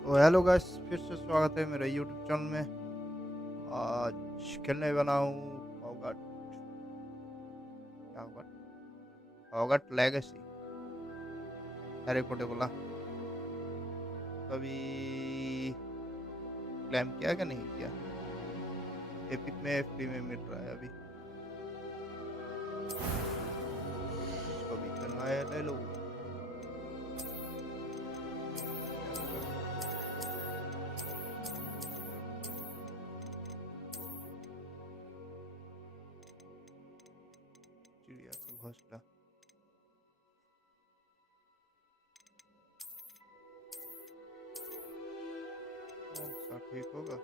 तो hello guys, फिर से स्वागत है मेरे यूट्यूब चैनल में। आज खेलने वाला हूँ हॉगवर्ट क्या Hogwarts Hogwarts legacy, Harry Potter वाला। तो अभी क्लेम किया कि नहीं किया? एपिक में फ्री में मिल रहा है अभी, इसको भी करना है, ले लो। क्या होगा? चिड़िया का घोंसला। कौन सा ठीक होगा?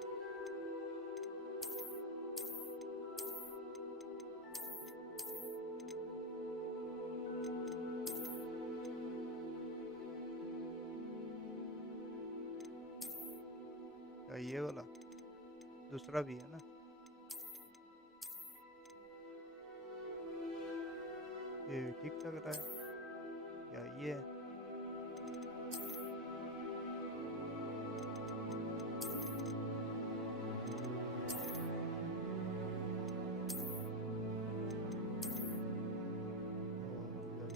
क्या ये वाला? दूसरा भी है ना? ये भी ठीक लग रहा है। या ये? और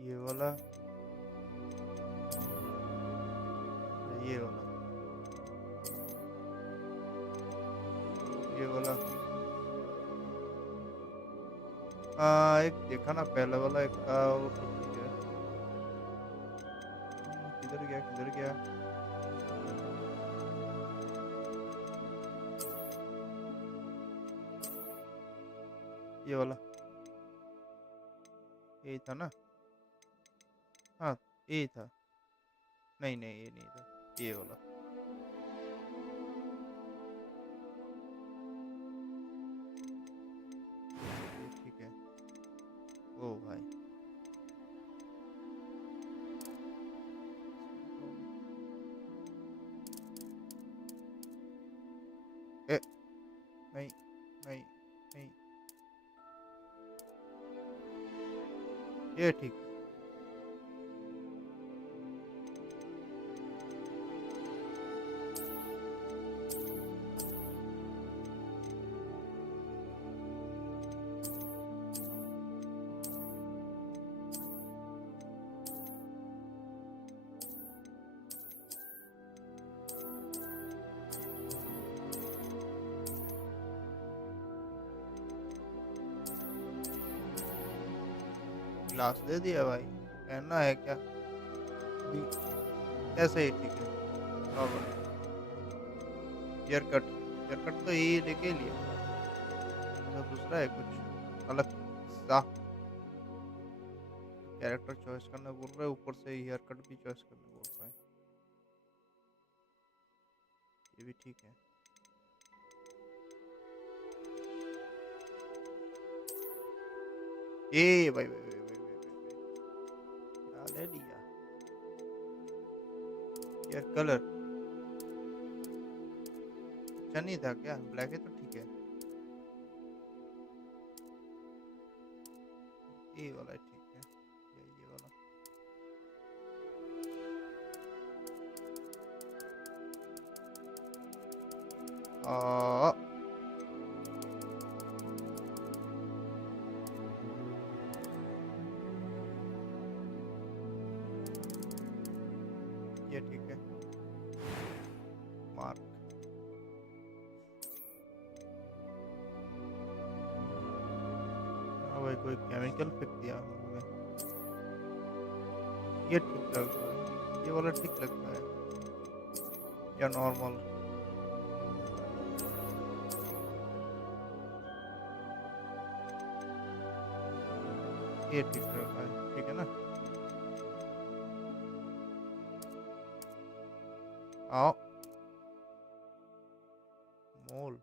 ये वाला, ये वाला, ये वाला। एक देखा ना पहले वाला, एक था वो तो ठीक है। किधर गया किधर गया? ये वाला, यही था ना? हाँ, यही था। नहीं नहीं, ये नहीं था, ये वाला। ये ठीक है। ओ भाई, ए, नहीं नहीं नहीं, ये ठीक है। ग्लास दे दिया भाई, पहनना है क्या भी? ऐसे ही ठीक है, normal. Haircut, haircut तो यही लेके लिया, तो दूसरा है कुछ अलग सा। कैरेक्टर चॉइस करना बोल रहा है, ऊपर से हेयर कट भी चॉइस करना बोल रहा है। ये भी ठीक है। ए भाई भाई भाई भाई भाई भाई, क्या ले लिया? हेयर कलर अच्छा नहीं था क्या? ब्लैक है तो ठीक है। ये वाला ठीक है, या ये वाला? आ, ये ठीक है। मार्क, हाँ भाई, कोई केमिकल फेंक दिया उन्होंने। ये ठीक लग रहा है, ये वाला ठीक लगता है, या नॉर्मल? ये ठीक लग रहा है, ठीक है ना? आओ, मोल।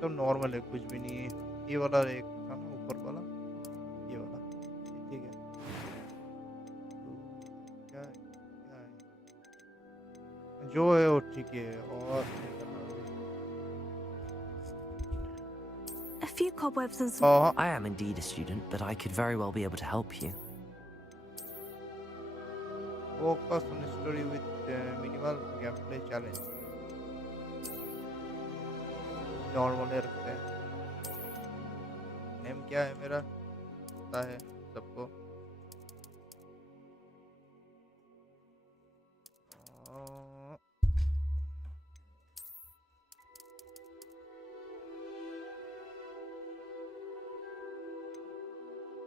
तो नॉर्मल है, कुछ भी नहीं है। ये वाला एक था ना ऊपर वाला, ये वाला, ये ठीक है। तो क्या है, क्या है जो है वो ठीक है, और नहीं करना मुझे। A few cobwebs and some. हाँ, I am indeed a student, but I could very well be able to help you. focus on story with minimal gameplay challenge, normal रखते हैं। नेम क्या है मेरा, पता है सबको।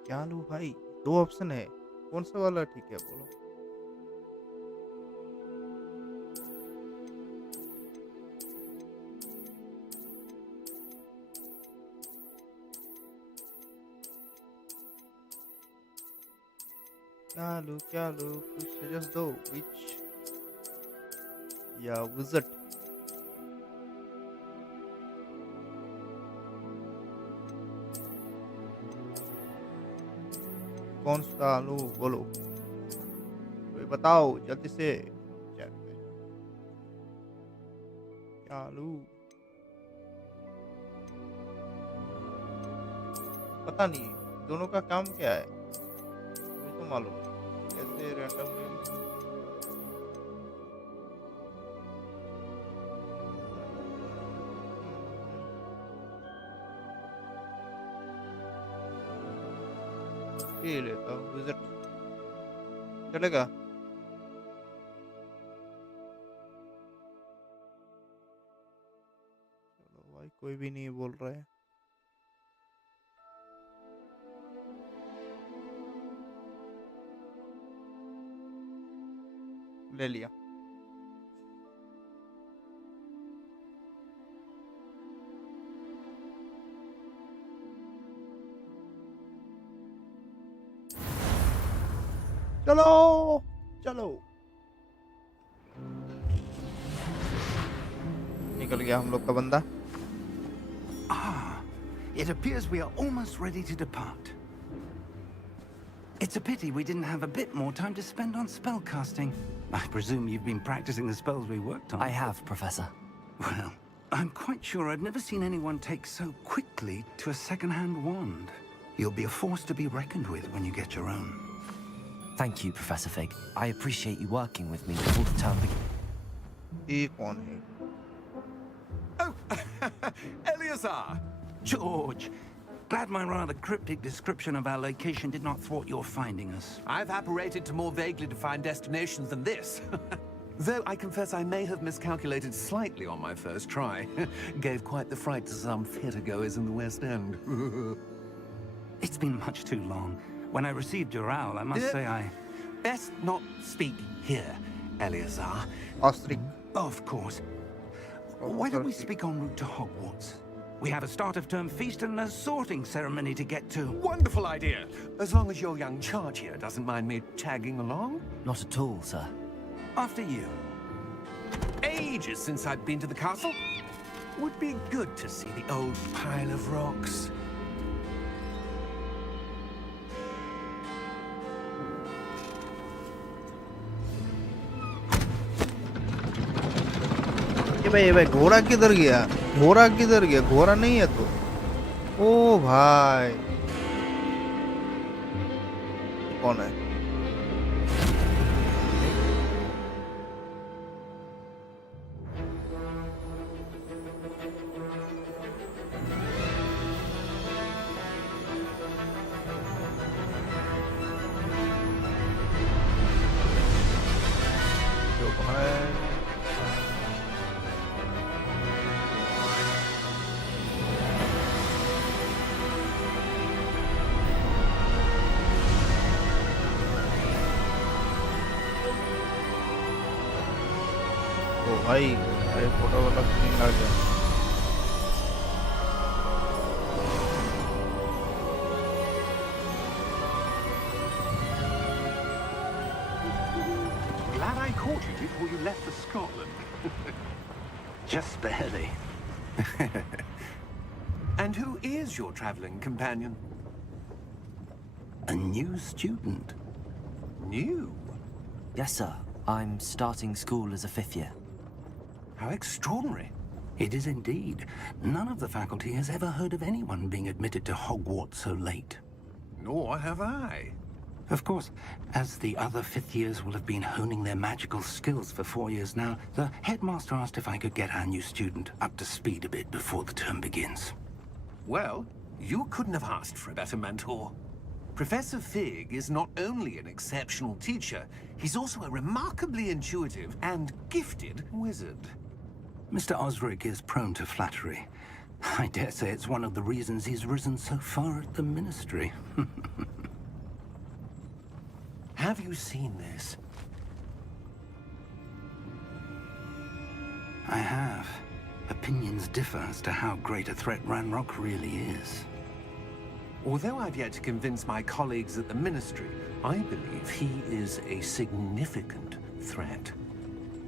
क्या लूँ भाई, दो ऑप्शन है, कौन सा वाला ठीक है बोलो। क्या लूँ कुछ सजेस्ट दो। विच या विजिट, कौन सा लूँ बोलो, कोई बताओ जल्दी से। चैट में क्या लूँ, पता नहीं दोनों का काम क्या है, मुझे तो मालूम नहीं। कैसे रैंडम ये लेता हूँ, विजिट चलेगा। चलो भाई, कोई भी नहीं बोल रहा है। ले लिया। चलो चलो, निकल गया हम लोग का बंदा। Ah, it appears we are almost ready to depart. It's a pity we didn't have a bit more time to spend on spellcasting. I presume you've been practicing the spells we worked on. I have, Professor. Well, I'm quite sure I've never seen anyone take so quickly to a second-hand wand. You'll be a force to be reckoned with when you get your own. Thank you, Professor Fig. I appreciate you working with me before the term begins. ये कौन है? Oh, Eleazar! George, glad my rather cryptic description of our location did not thwart your finding us. I've apparated to more vaguely defined destinations than this. Though I confess I may have miscalculated slightly on my first try. Gave quite the fright to some theatre-goers in the West End. It's been much too long. When I received your owl, I must say I... Best not speak here, Eleazar. Ostrich. Of course. Why don't we speak en route to Hogwarts? We have a start-of-term feast and a sorting ceremony to get to. Wonderful idea. As long as your young charge here doesn't mind me tagging along. Not at all, sir. After you. Ages since I've been to the castle. Would be good to see the old pile of rocks. ये भाई घोड़ा किधर गया, घोड़ा किधर गया, घोड़ा नहीं है तो। ओ भाई कौन है? जो है तो भाई अरे फोटो वाला सीन आ गया। Glad I caught you before you left for Scotland. Just barely. And who is your traveling companion? A new student. New? Yes, sir. I'm starting school as a 5th year. How extraordinary. It is indeed. None of the faculty has ever heard of anyone being admitted to Hogwarts so late. Nor have I. Of course, as the other 5th years will have been honing their magical skills for 4 years now, the headmaster asked if I could get our new student up to speed a bit before the term begins. Well, you couldn't have asked for a better mentor. Professor Fig is not only an exceptional teacher, he's also a remarkably intuitive and gifted wizard. Mr. Osric is prone to flattery. I dare say it's one of the reasons he's risen so far at the Ministry. Have you seen this? I have. Opinions differ as to how great a threat Ranrock really is. Although I've yet to convince my colleagues at the Ministry, I believe he is a significant threat.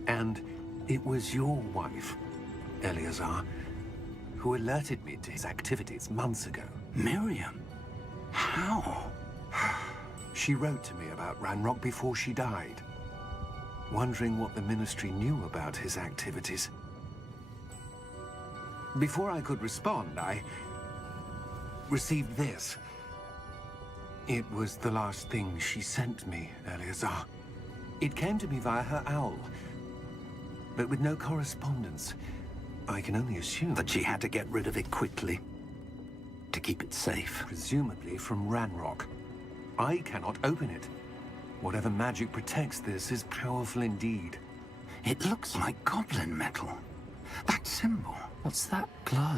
And it was your wife, Eleazar, who alerted me to his activities months ago. Miriam? How? She wrote to me about Ranrock before she died, wondering what the Ministry knew about his activities. Before I could respond, I received this. It was the last thing she sent me, Eleazar. It came to me via her owl, but with no correspondence. I can only assume That she had to get rid of it quickly. To keep it safe. presumably from Ranrock. I cannot open it. Whatever magic protects this is powerful indeed. It looks like goblin metal. That symbol. What's that glow?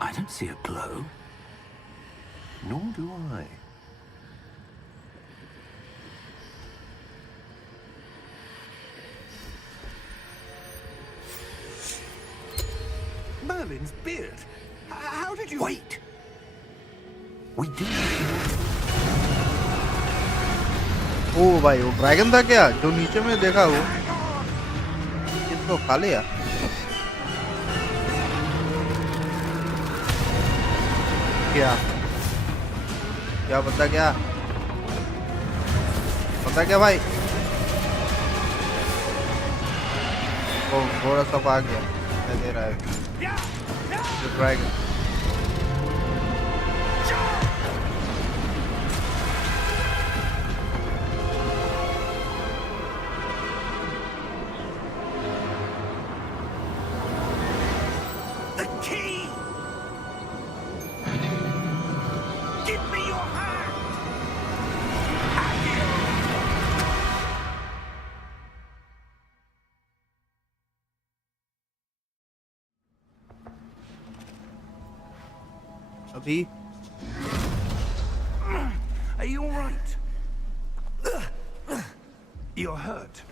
I don't see a glow. Nor do I. Merlin's beard. How did you... Wait! We do. ओ भाई वो dragon था क्या जो नीचे में देखा वो इसको खा लिया क्या क्या बंदा क्या भाई वो घोड़ा सब आ गया क्या दे रहा है dragon The key! Give me your hand! अभी Are you alright? You're hurt.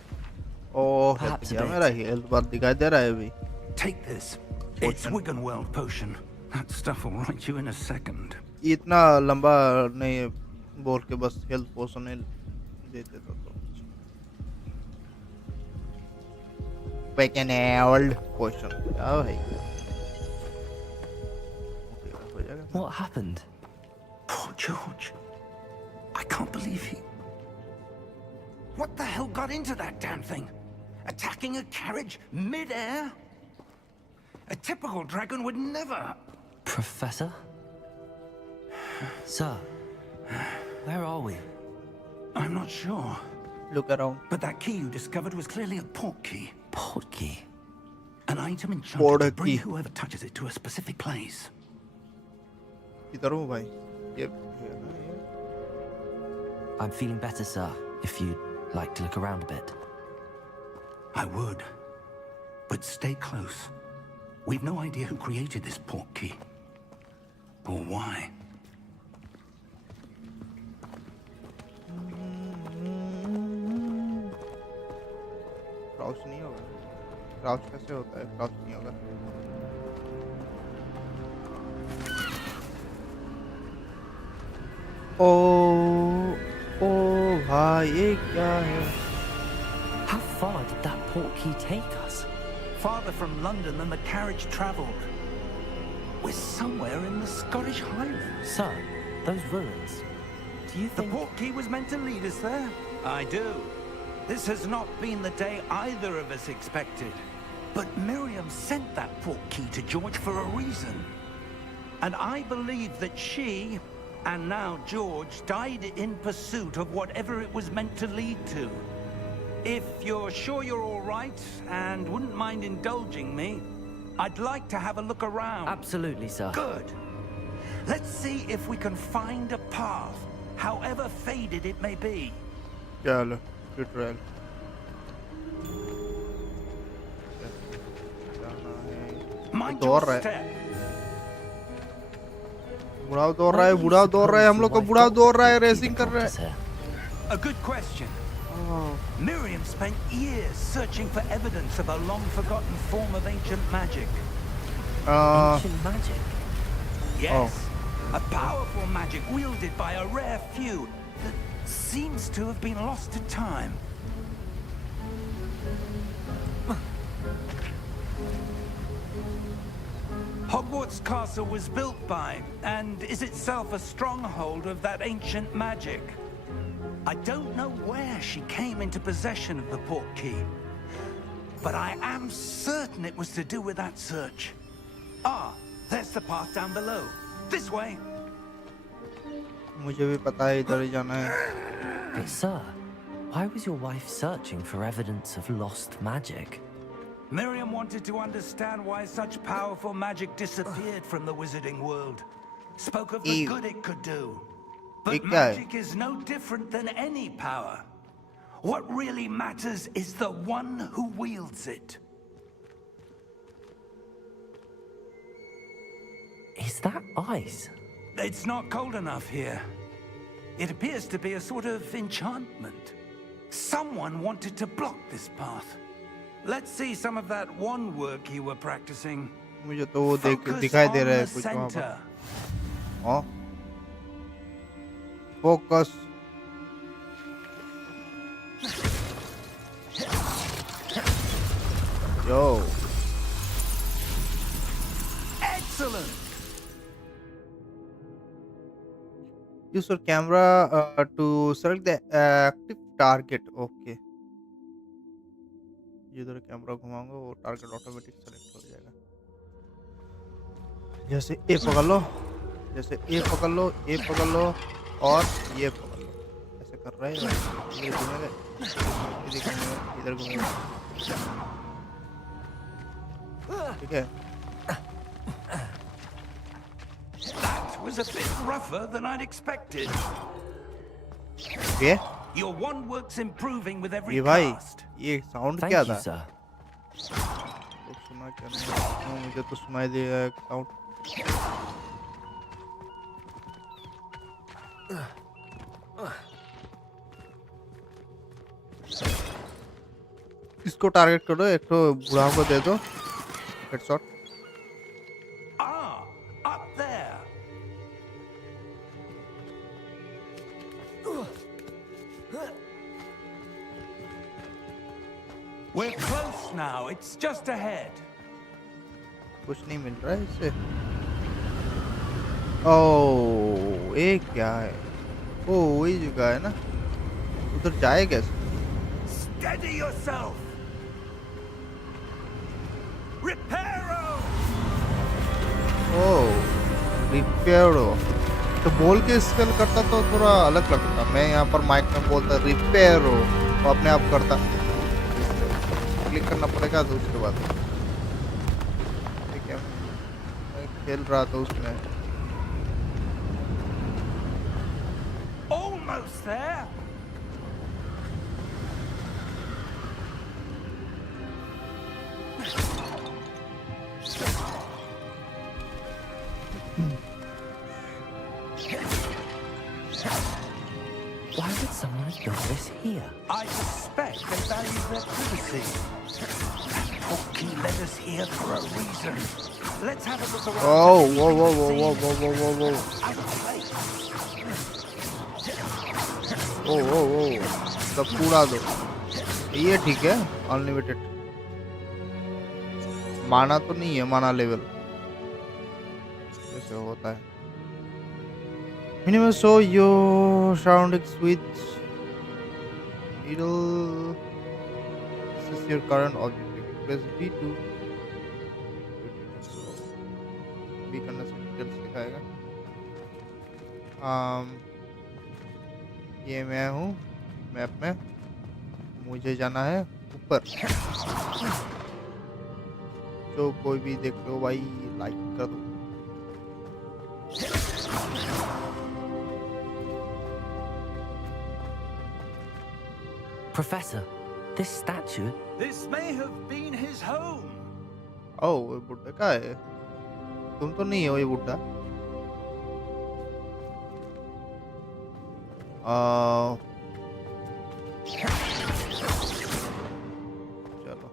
Oh Perhaps a क्या bit. मेरा हेल्थ बार दिखाई दे रहा है अभी Take this. It's Wiggenweld potion. That stuff will right you in a second. इतना लंबा नहीं बोल के बस हेल्थ पोशन देते तो Wiggenweld पोशन क्या भाई हो जाएगा What happened? Poor George. I can't believe he... What the hell got into that damn thing? Attacking a carriage mid-air? A typical dragon would never... Professor? Sir, where are we? I'm not sure. look around But that key you discovered was clearly a port key. Port key. An item enchanted Port to bring key. whoever touches it to a specific place. इधर हूँ भाई ये I'm feeling better, sir, if you'd like to look around a bit. I would. But stay close. We've no idea who created this port key. Or why. Crouch नहीं होगा crouch कैसे होता है crouch नहीं होगा ओ ओ भाई ये क्या है How far did that port key take us? Farther from London than the carriage traveled. we're somewhere in the Scottish Highlands. Sir, those ruins. Do you The think... portkey was meant to lead us there? I do. This has not been the day either of us expected. But Miriam sent that portkey to George for a reason. And I believe that she, and now George, died in pursuit of whatever it was meant to lead to. If you're sure you're all right, and wouldn't mind indulging me, I'd like to have a look around. Absolutely, sir. Good. Let's see if we can find a path, however faded it may be. चलो फिर trial Mind दौड़ your रहा है step. बुढ़ाव दौड़ रहा है बुढ़ाव दौड़ रहा है हम लोग को बुढ़ाव दौड़ रहा है रेसिंग कर रहा है A good question. Miriam spent years searching for evidence of a long-forgotten form of ancient magic. Ancient magic? Yes, a powerful magic wielded by a rare few that seems to have been lost to time. Hogwarts Castle was built by, and is itself a stronghold of that ancient magic. I don't know where she came into possession of the portkey, but I am certain it was to do with that search. Ah, there's the path down below. This way. मुझे भी पता है इधर ही जाना है But sir, why was your wife searching for evidence of lost magic? Miriam wanted to understand why such powerful magic disappeared from the wizarding world. Spoke of the good it could do. But magic is no different than any power. What really matters is the one who wields it. Is that ice? It's not cold enough here. It appears to be a sort of enchantment. Someone wanted to block this path. Let's see some of that wand work you were practicing. मुझे तो वो दिखाई दे रहा है कुछ वहाँ पर हाँ focus yo Excellent. use your camera to select the active target okay जिधर कैमरा घुमाऊंगा वो टारगेट ऑटोमेटिक सेलेक्ट हो जाएगा जैसे ए पकड़ लो जैसे ए पकड़ लो ए पकड़ लो और ये पकड़ लो ऐसे कर रहे हैं इधर घूमेगा इधर घूमेगा ठीक है That was a bit rougher than I'd expected. ये Your wand works improving with every ये भाई cast. ये साउंड Thank क्या you, था sir. तो सुना क्या नहीं मुझे तो सुनाई दिया साउंड इसको टारगेट करो एक तो बुढ़ाओ को दे दो headshot Ah, up there. We're close now. It's just ahead. कुछ नहीं मिल रहा है इससे ओह ये क्या है ओ वही जगह है ना उधर जाए कैसे Steady yourself. Reparo. ओह रिपेयरो तो बोल के स्पेल करता तो थोड़ा अलग लगता मैं यहाँ पर माइक में बोलता रिपेयरो वो अपने आप करता क्लिक करना पड़ेगा तो उसके बाद ठीक है मैं खेल रहा था उसमें Almost there. Why would someone have built this here? I suspect they value their privacy. Portkey led us here for a reason. Let's have a look around. Oh, whoa, whoa, whoa, whoa, whoa, whoa, whoa, whoa. Out of place. O oh ओ सब पूरा दो ये ठीक है unlimited माना तो नहीं है माना लेवल से होता है. Minimum show your surroundings with needle. This is your current objective. Press B to B करने से details दिखाएगा. ये मैं हूँ मैप में. मुझे जाना है ऊपर. जो कोई भी देख लो भाई लाइक कर दो. Professor, this statue. This may have been his home. ओ वो बुड्ढा का है. तुम तो नहीं हो ये बुड्ढा. चलो.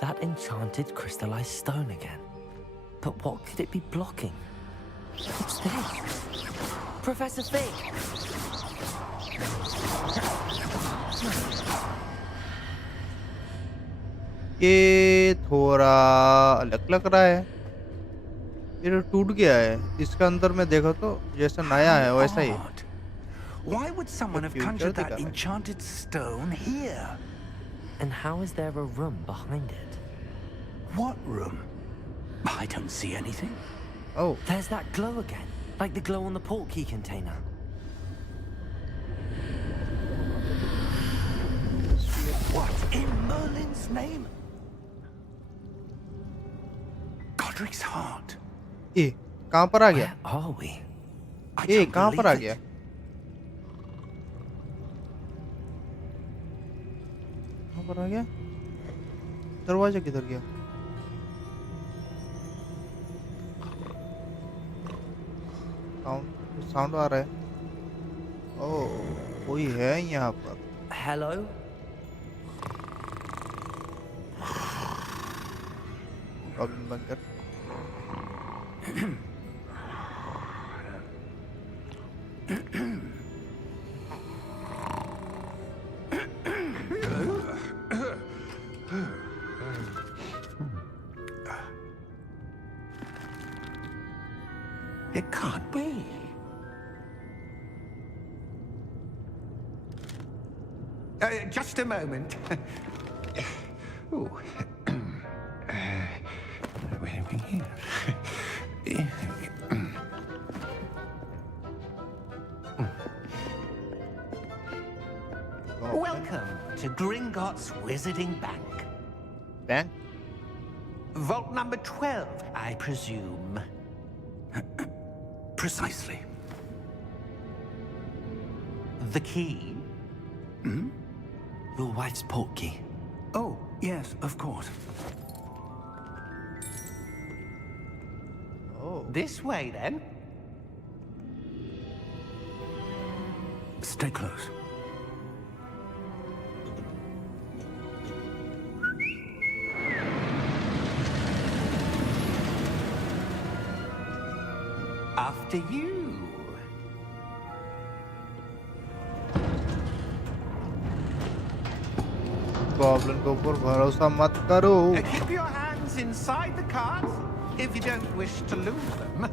That enchanted crystallized stone again. But what could it be blocking? What's this? Professor Fig! ये थोड़ा अलग लग रहा है. ये तो टूट गया है. इसका अंदर में देखो तो जैसा नया है वैसा ही. Odd. Why would someone have future conjured that दिखा रहा है. enchanted stone here? And how is there a room behind it? What room? I don't see anything. Oh, There's that glow again, like the glow on the portkey container. What in Merlin's name? Godric's heart. ये कहाँ पर आ गया? Where are we? I ये don't कहाँ पर आ believe गया? it. कहाँ पर आ गया? दरवाजा किधर गया? साउंड आ रहा है. ओह कोई है यहाँ पर. Hello? Robin bunker. It can't be. Just a moment. Ooh. Where are we here? Welcome to Gringotts Wizarding Bank. Bank. Vault number 12, I presume. Precisely. The key? Your wife's portkey. Oh, yes, of course. Oh. This way, then. Stay close. After you. Goblin के ऊपर भरोसा मत करो. Keep your hands inside the carts if you don't wish to lose them.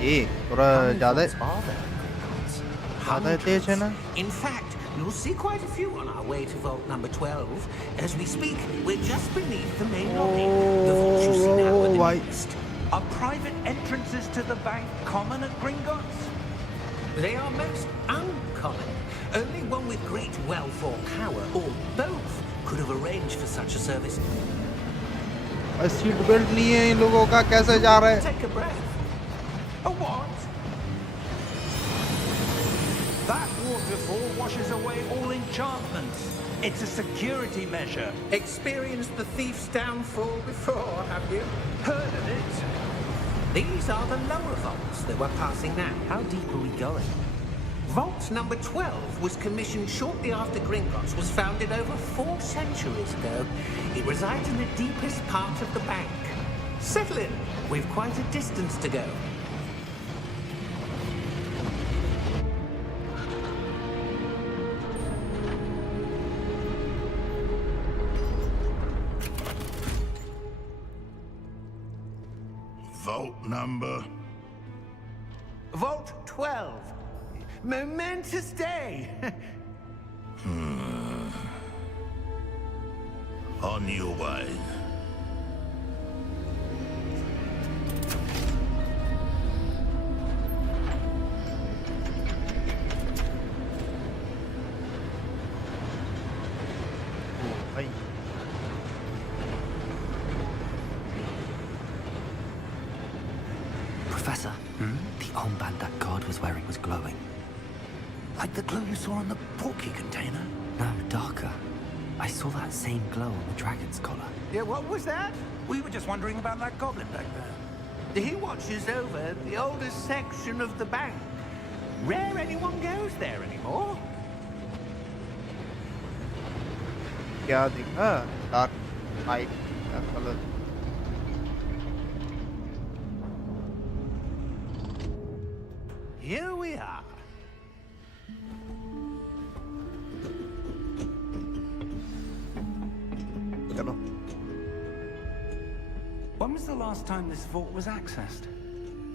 ये थोड़ा ज़्यादा Are there in Gringotts? ज़्यादा तेज है ना. In fact, you'll see quite a few on our way to vault number 12. As we speak, we're just beneath the main lobby. The vault you see now in the why- east. Are private entrances to the bank common at Gringotts? They are most uncommon. Only one with great wealth or power, or both, could have arranged for such a service. Seat belt नहीं है इन लोगों का. कैसे जा रहे हैं? Take a breath. A what? That waterfall washes away all enchantments. It's a security measure. Experienced the thief's downfall before, have you? Heard of it? These are the lower vaults that we're passing now. How deep are we going? Vault number 12 was commissioned shortly after Gringotts was founded over 4 centuries ago. It resides in the deepest part of the bank. Settle in. We've quite a distance to go. Vault number? Vault 12. Momentous day. On your way. भाई Professor, the armband that guard was wearing was glowing. Like the glow you saw on the porky container? No, darker. I saw that same glow on the dragon's collar. Yeah, what was that? We were just wondering about that goblin back there. He watches over the oldest section of the bank. Rare anyone goes there anymore. क्या दिखा dark light का colour Here we are. चलो When was the last time this vault was accessed?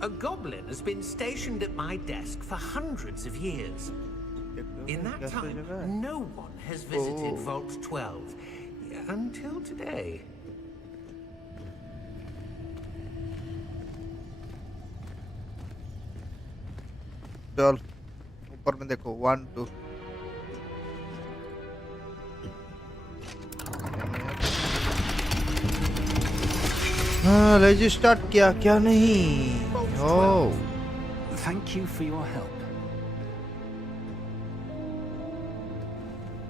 A goblin has been stationed at my desk for hundreds of years. In that time, no one has visited Vault 12 until today. चल ऊपर में देखो 1 2 हाँ register किया क्या नहीं ओ Thank you for your help.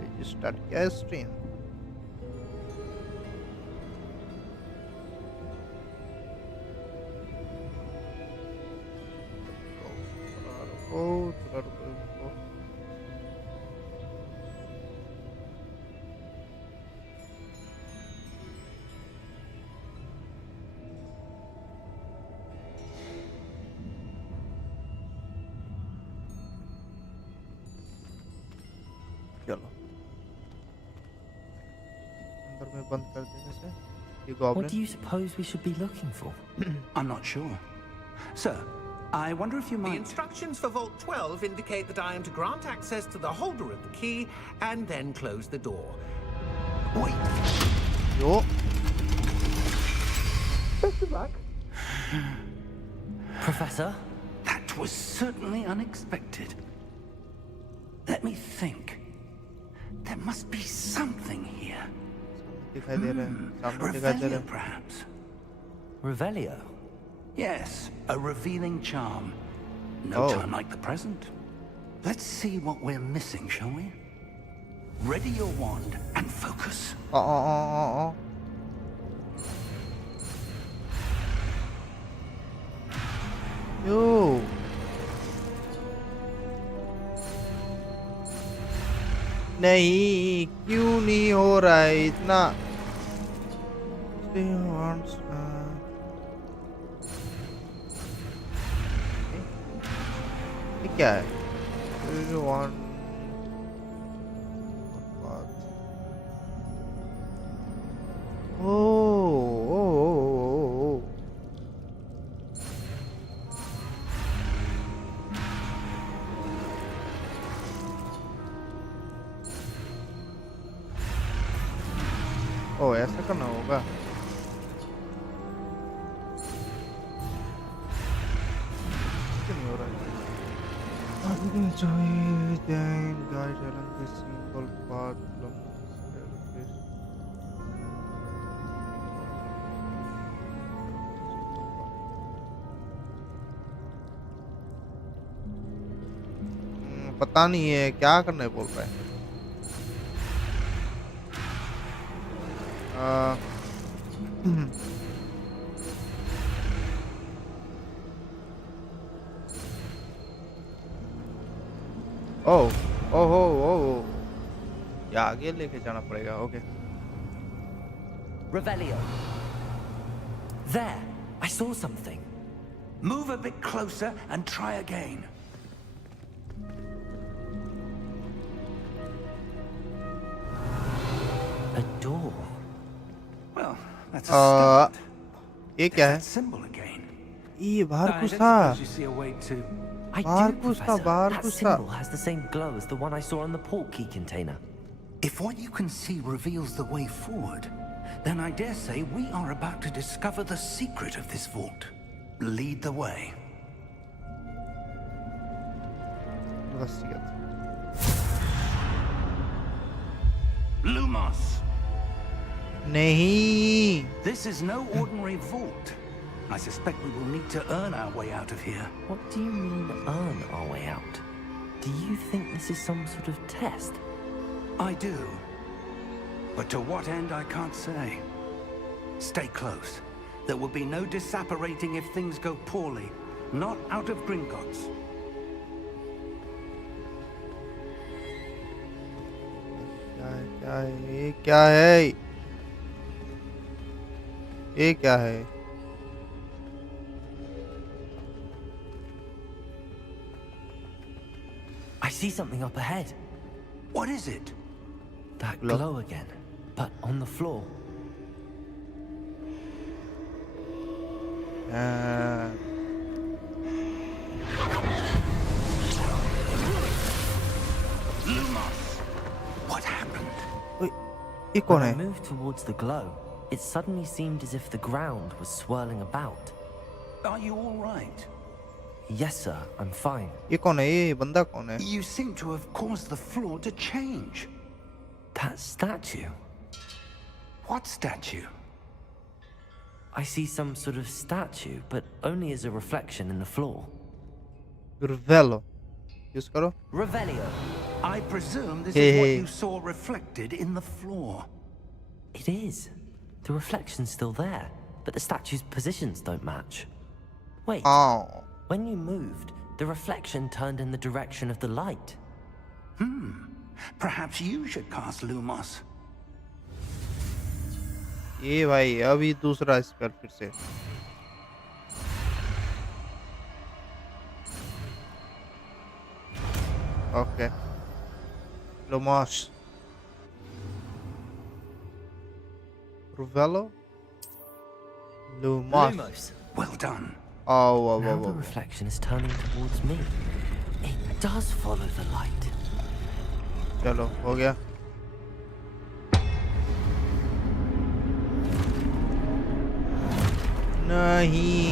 Register किया stream चलो अंदर में बंद कर देने से ये What goblin do you suppose we should be looking for? I'm not sure. Sir, I wonder if you The might... instructions for Vault 12 indicate that I am to grant access to the holder of the key and then close the door. Wait! Yo Professor? That was certainly unexpected. Let me think. There must be something here. दिखाई दे रहे हैं सामने दिखाई दे रहे Revelio, हैं perhaps? Revelio? Yes, a revealing charm. No Oh. time like the present. Let's see what we're missing, shall we? Ready your wand and focus. ओ यो नहीं क्यों नहीं हो रहा है इतना ये क्या है One path. Oh. ऐसा करना होगा क्यों नहीं हो रहा है guide along the single path from surface. पता नहीं है क्या करने बोल रहा है ओह ओहो ओह ये आगे लेके जाना पड़ेगा okay Revelio. There, I saw something. Move a bit closer and try again. A door. Well, that's a start. ये There's क्या है that symbol again. ये बाहर I कुछ don't था suppose you see a way to... I Bahar do, kuch tha, Professor. bahar That kuch tha. symbol has the same glow as the one I saw on the port key container. If what you can see reveals the way forward, then I dare say we are about to discover the secret of this vault. Lead the way. Investigate. Lumos! नहीं This is no ordinary vault. I suspect we will need to earn our way out of here. What do you mean, earn our way out? Do you think this is some sort of test? I do. But to what end, I can't say. Stay close. There will be no disapparating if things go poorly. Not out of Gringotts. क्या है ये क्या है ये क्या है I see something up ahead. What is it? That Glow. glow again, but on the floor. Lumos! What happened? ये कौन When I है moved towards the glow, it suddenly seemed as if the ground was swirling about. Are you all right? Yes, sir, I'm fine. ये कौन है ये बंदा कौन है You seem to have caused the floor to change. That statue. What statue? I see some sort of statue, but only as a reflection in the floor. Revelio use करो Revelio. I presume this Hey, is what hey. you saw reflected in the floor. It is. The reflection's still there, but the statue's positions don't match. Wait, हाँ when you moved, the reflection turned in the direction of the light. Perhaps you should cast Lumos. ये भाई अभी दूसरा spell फिर से okay Lumos Revelio Lumos Well done. oh Now the reflection is turning towards me. It does follow the light. चलो हो गया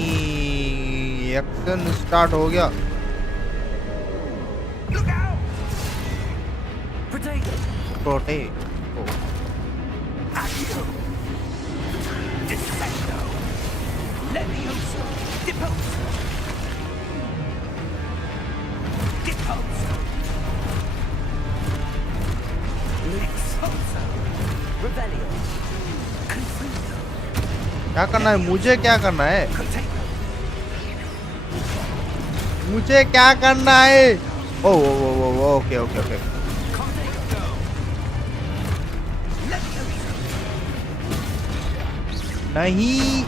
नहीं एक्शन स्टार्ट हो गया Protego! प्रोटे Defendo. Levioso. Deposo. Deposo. Exposo. Revelio! Confundo. क्या करना है मुझे क्या करना है Protego. मुझे क्या करना है oh okay okay okay Confundo. Levioso. नहीं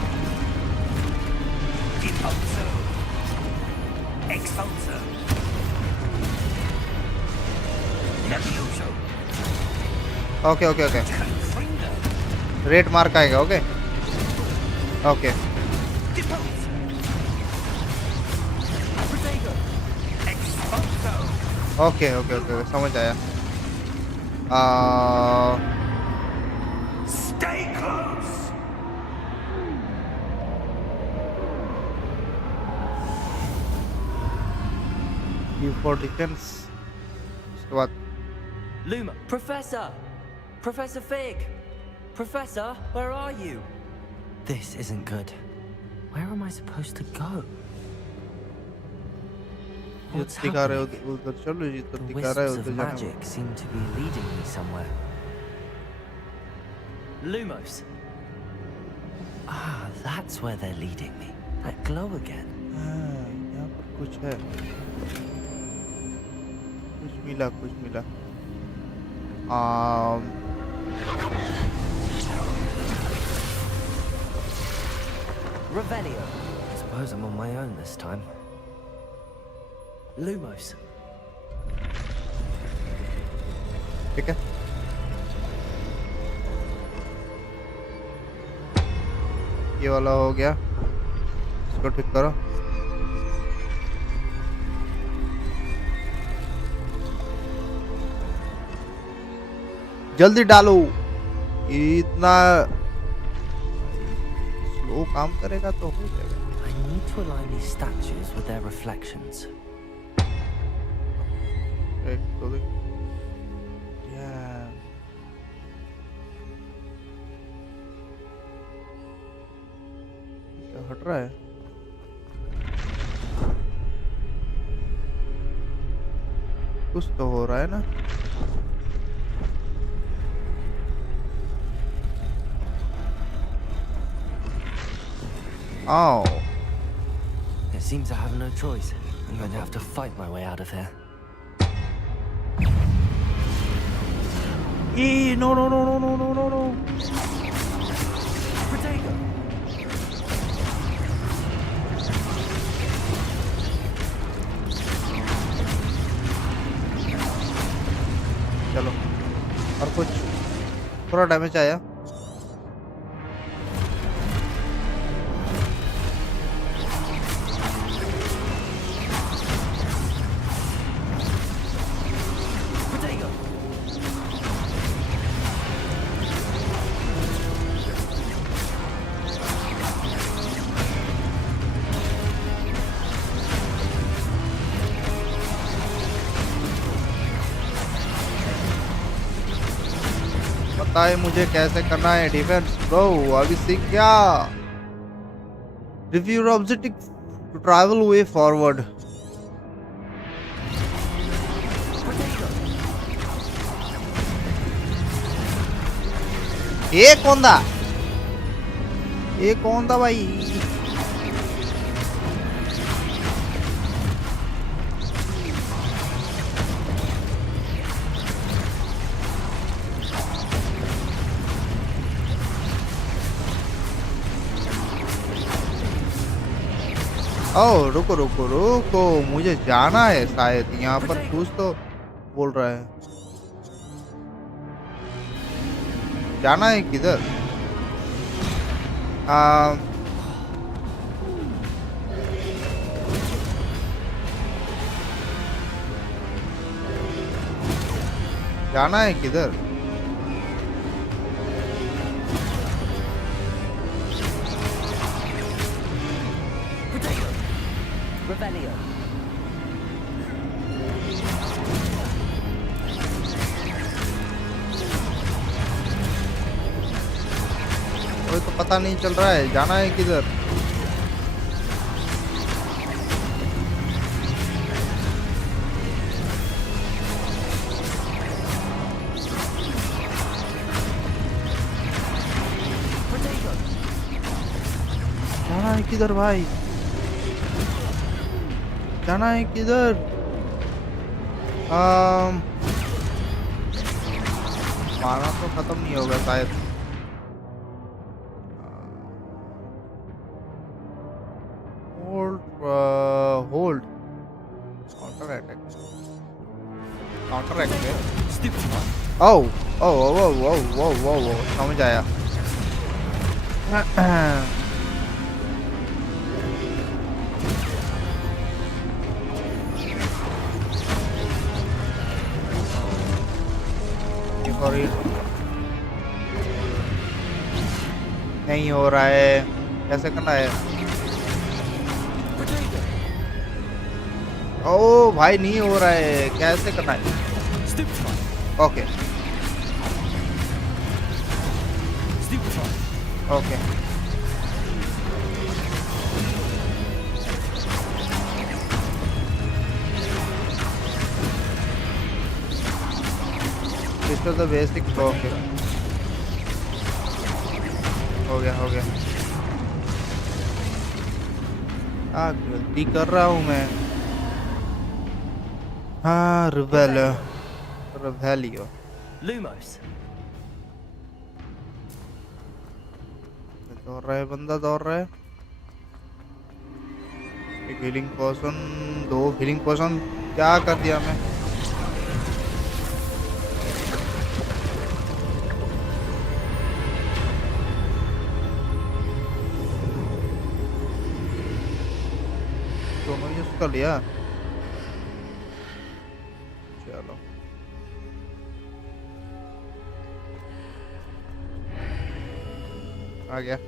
Deposo. Exposo. Levioso. Okay okay okay Confundo. Red mark आएगा okay okay Deposo. Protego. Exposo. Okay okay okay समझ आया Stay close. फॉर डिफेंस उसके बाद Luma! Professor! Professor Fig! Professor, where are you? This isn't good. Where am I supposed to go? What's दिखा रहे हो happening? उधर चलो जी तो The दिखा रहे हो wisps of उधर जाना magic seem to be leading me somewhere. Lumos! Ah, that's where they're leading me. That glow again. हाँ, यहाँ पर कुछ है कुछ मिला कुछ मिला। आम Revelio. I suppose I'm on my own this time. Lumos. ठीक है, ये वाला हो गया, इसको ठीक करो। जल्दी डालो, इतना स्लो काम करेगा तो हो जाएगा। I need to align these statues with their reflections. एक तो यार क्या हट रहा है? कुछ तो हो रहा है ना? Oh, It seems I have no choice. I'm going to have to fight my way out of here. no, no, no, no, no, no, no, no. Protego! चलो, और कुछ थोड़ा डैमेज आया। Protego! पता है मुझे कैसे करना है डिफेंस ब्रो। अभी सीख क्या? Review your objective to travel way forward. ये कौन था? ये कौन था भाई? ओ रुको रुको रुको, मुझे जाना है शायद। यहाँ पर कुछ तो बोल रहा है। जाना है किधर? जाना है किधर? Revelio. कोई तो पता नहीं चल रहा है, जाना है किधर? जाना है किधर भाई? जाना है किधर? माना तो खत्म नहीं होगा शायद। Hold counter attack, counter attack. Oh oh oh oh oh oh oh समझ आया। नहीं हो रहा है, कैसे करना है? ओ भाई नहीं हो रहा है, कैसे करना है? Okay okay this is the basic. Okay हो गया हो गया। गलती कर रहा हूँ मैं। हाँ रिवेलियो Lumos. दौड़ रहा है बंदा दौड़ रहा है एक हीलिंग पोशन 2 हीलिंग पोशन क्या कर दिया मैं दोनों यूज कर लिया चलो आ गया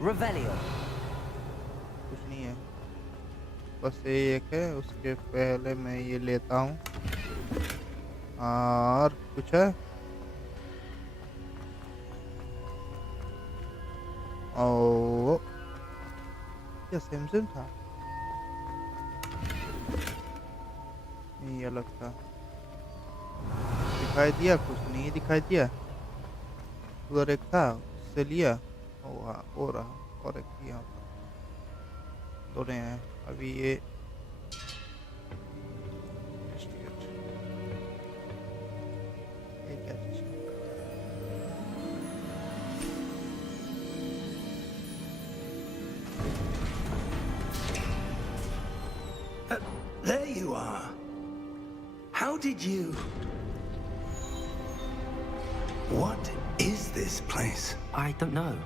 Revelio. कुछ नहीं है बस ये एक है उसके पहले मैं ये लेता हूँ और कुछ है ओ ये सेम था नहीं अलग था दिखाई दिया कुछ नहीं दिखाई दिया उधर एक था उससे लिया ओ हाँ हो रहा और एक यहाँ पर दोनों हैं अभी ये क्या चीज़ है There you are. How did you... What is this place? I don't know.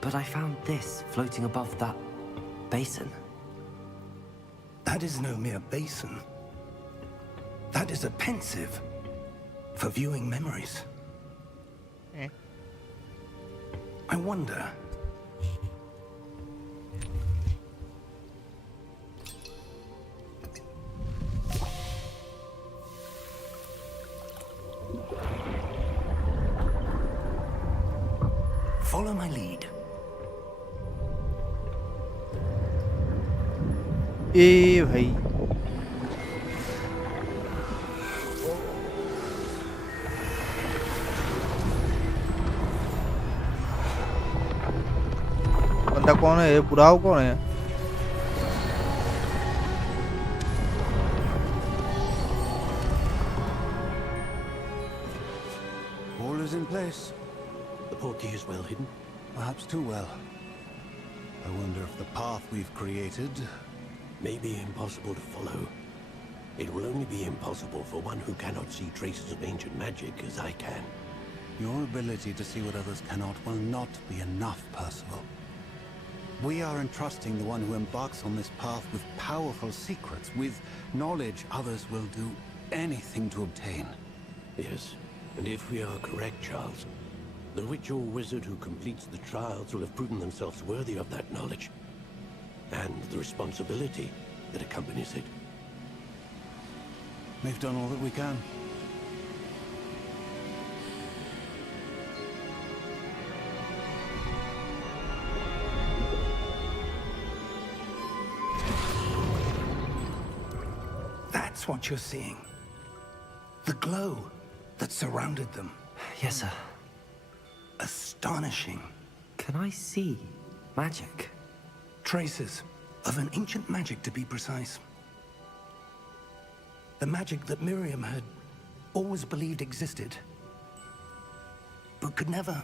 But I found this floating above that basin. That is no mere basin. That is a pensive for viewing memories. Eh. I wonder... Follow my lead. ए भाई बंदा कौन है ये बुराव कौन है All is in place. The portkey is well hidden. Perhaps too well. I wonder if the path we've created... May be impossible to follow. It will only be impossible for one who cannot see traces of ancient magic as I can. Your ability to see what others cannot will not be enough, Percival. We are entrusting the one who embarks on this path with powerful secrets, with knowledge others will do anything to obtain. Yes, and if we are correct, Charles, the witch or wizard who completes the trials will have proven themselves worthy of that knowledge. And the responsibility that accompanies it. We've done all that we can. That's what you're seeing. The glow that surrounded them. Yes, sir. Astonishing. Can I see magic? Traces of an ancient magic, to be precise. The magic that Miriam had always believed existed, but could never.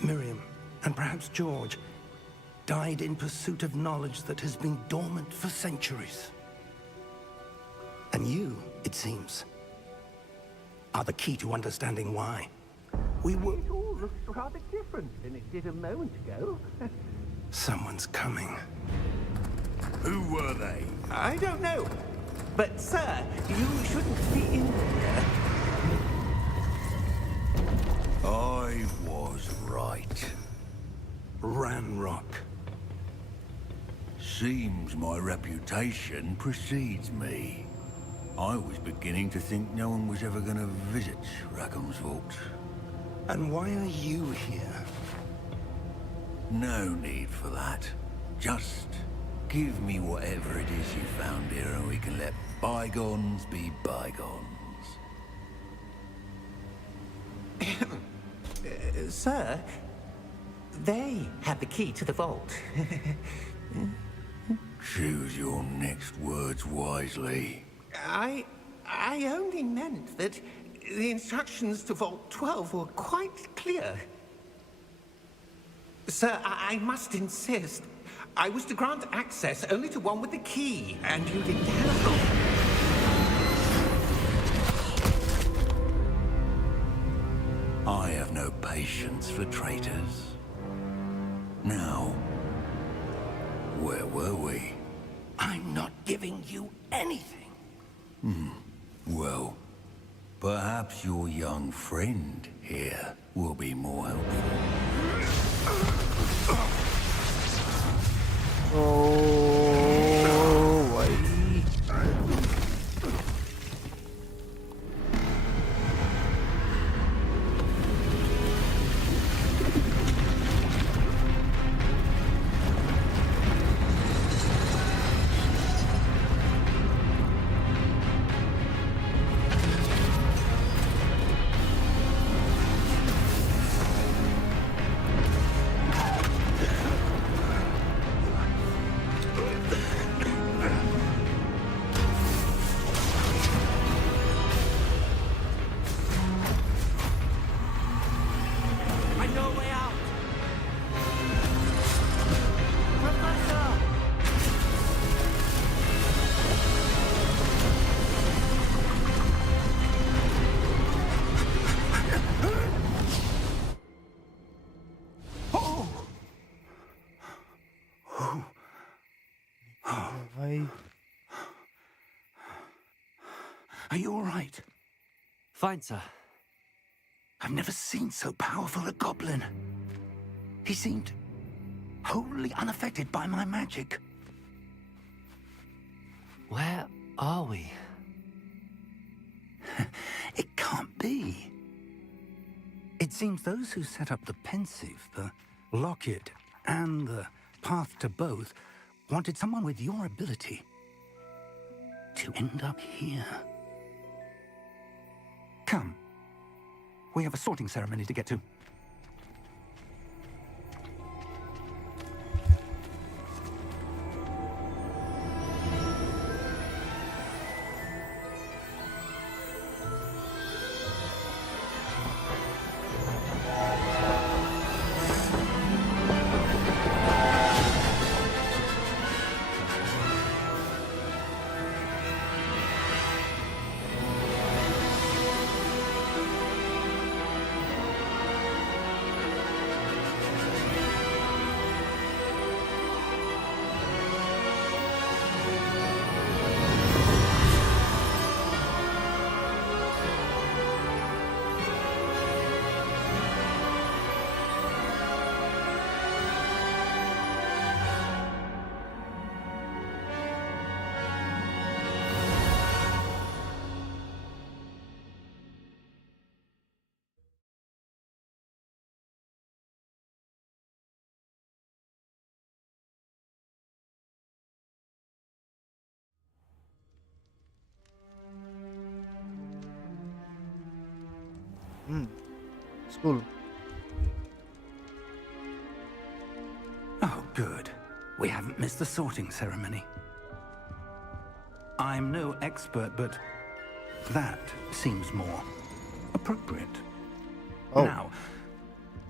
Miriam, and perhaps George, died in pursuit of knowledge that has been dormant for centuries. And you, it seems, are the key to understanding why. We were... It all looks rather different than it did a moment ago. Someone's coming. Who were they? I don't know. But, sir, you shouldn't be in here. I was right. Ranrock. Seems my reputation precedes me. I was beginning to think no one was ever going to visit Rackham's Vault. And why are you here? No need for that. Just give me whatever it is you found here and we can let bygones be bygones. Sir, They had the key to the vault. Choose your next words wisely. I only meant that the instructions to Vault 12 were quite clear. Sir, I must insist. I was to grant access only to one with the key, and you didn't have them. I have no patience for traitors. Now, where were we? I'm not giving you anything. Well, perhaps your young friend here will be more helpful. Oh, भाई I know a way out. Professor! भाई Are you all right? Fine, sir. I've never seen so powerful a goblin. He seemed wholly unaffected by my magic. Where are we? It can't be. It seems those who set up the pensive, the locket, and the path to both wanted someone with your ability to end up here. Come. We have a sorting ceremony to get to. School. Oh, good. We haven't missed the sorting ceremony. I'm no expert, but that seems more appropriate. Oh. Now,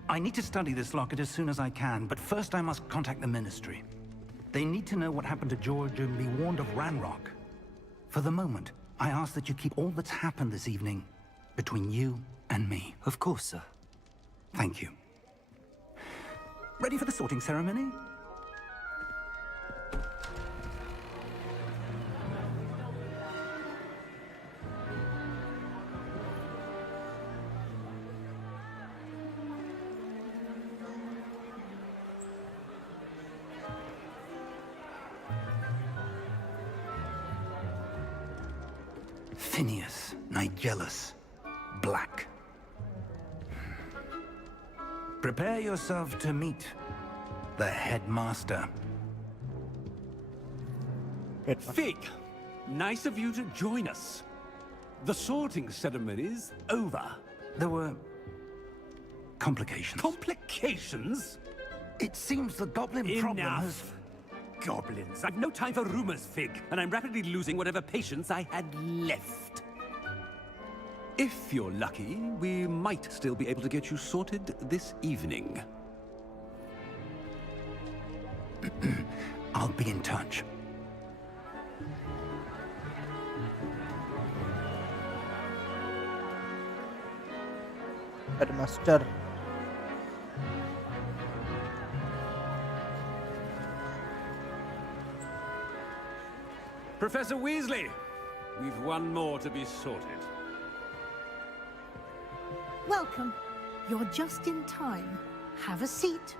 I need to study this locket as soon as I can, but first I must contact the Ministry. They need to know what happened to George and be warned of Ranrock. For the moment, I ask that you keep all that's happened this evening between you and me. Of course, sir. Thank you. Ready for the sorting ceremony? Phineas Nigellus Black. Prepare yourself to meet the headmaster. Fig, nice of you to join us. The sorting ceremony's over. There were complications. Complications? It seems the goblin problem has... Enough! Goblins. I've no time for rumors, Fig, and I'm rapidly losing whatever patience I had left. If you're lucky, we might still be able to get you sorted this evening. I'll be in touch. Headmaster. Professor Weasley, we've one more to be sorted. Welcome. You're just in time. Have a seat.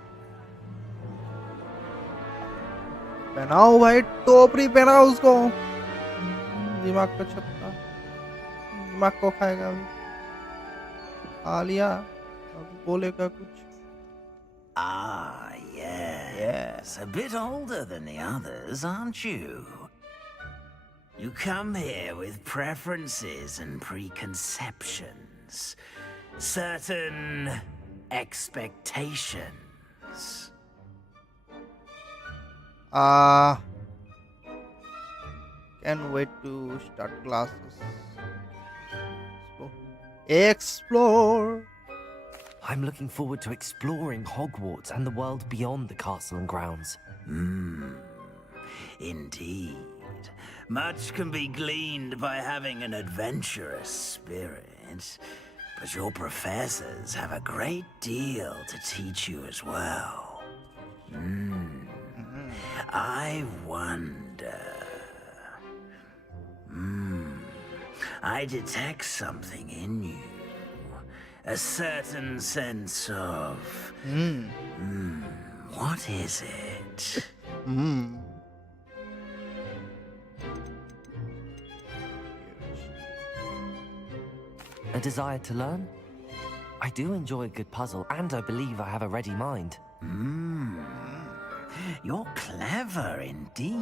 पहनाओ भाई टोपरी पहनाओ उसको दिमाग का छत्ता दिमाग को खाएगा अभी आ लिया अब बोलेगा कुछ Ah, yes. A bit older than the others, aren't you? You come here with preferences and preconceptions. Certain expectations. Can't wait to start classes. Explore. I'm looking forward to exploring Hogwarts and the world beyond the castle and grounds. Indeed. Much can be gleaned by having an adventurous spirit, but your professors have a great deal to teach you as well. I wonder... I detect something in you. A certain sense of... what is it? A desire to learn? I do enjoy a good puzzle, and I believe I have a ready mind. You're clever indeed.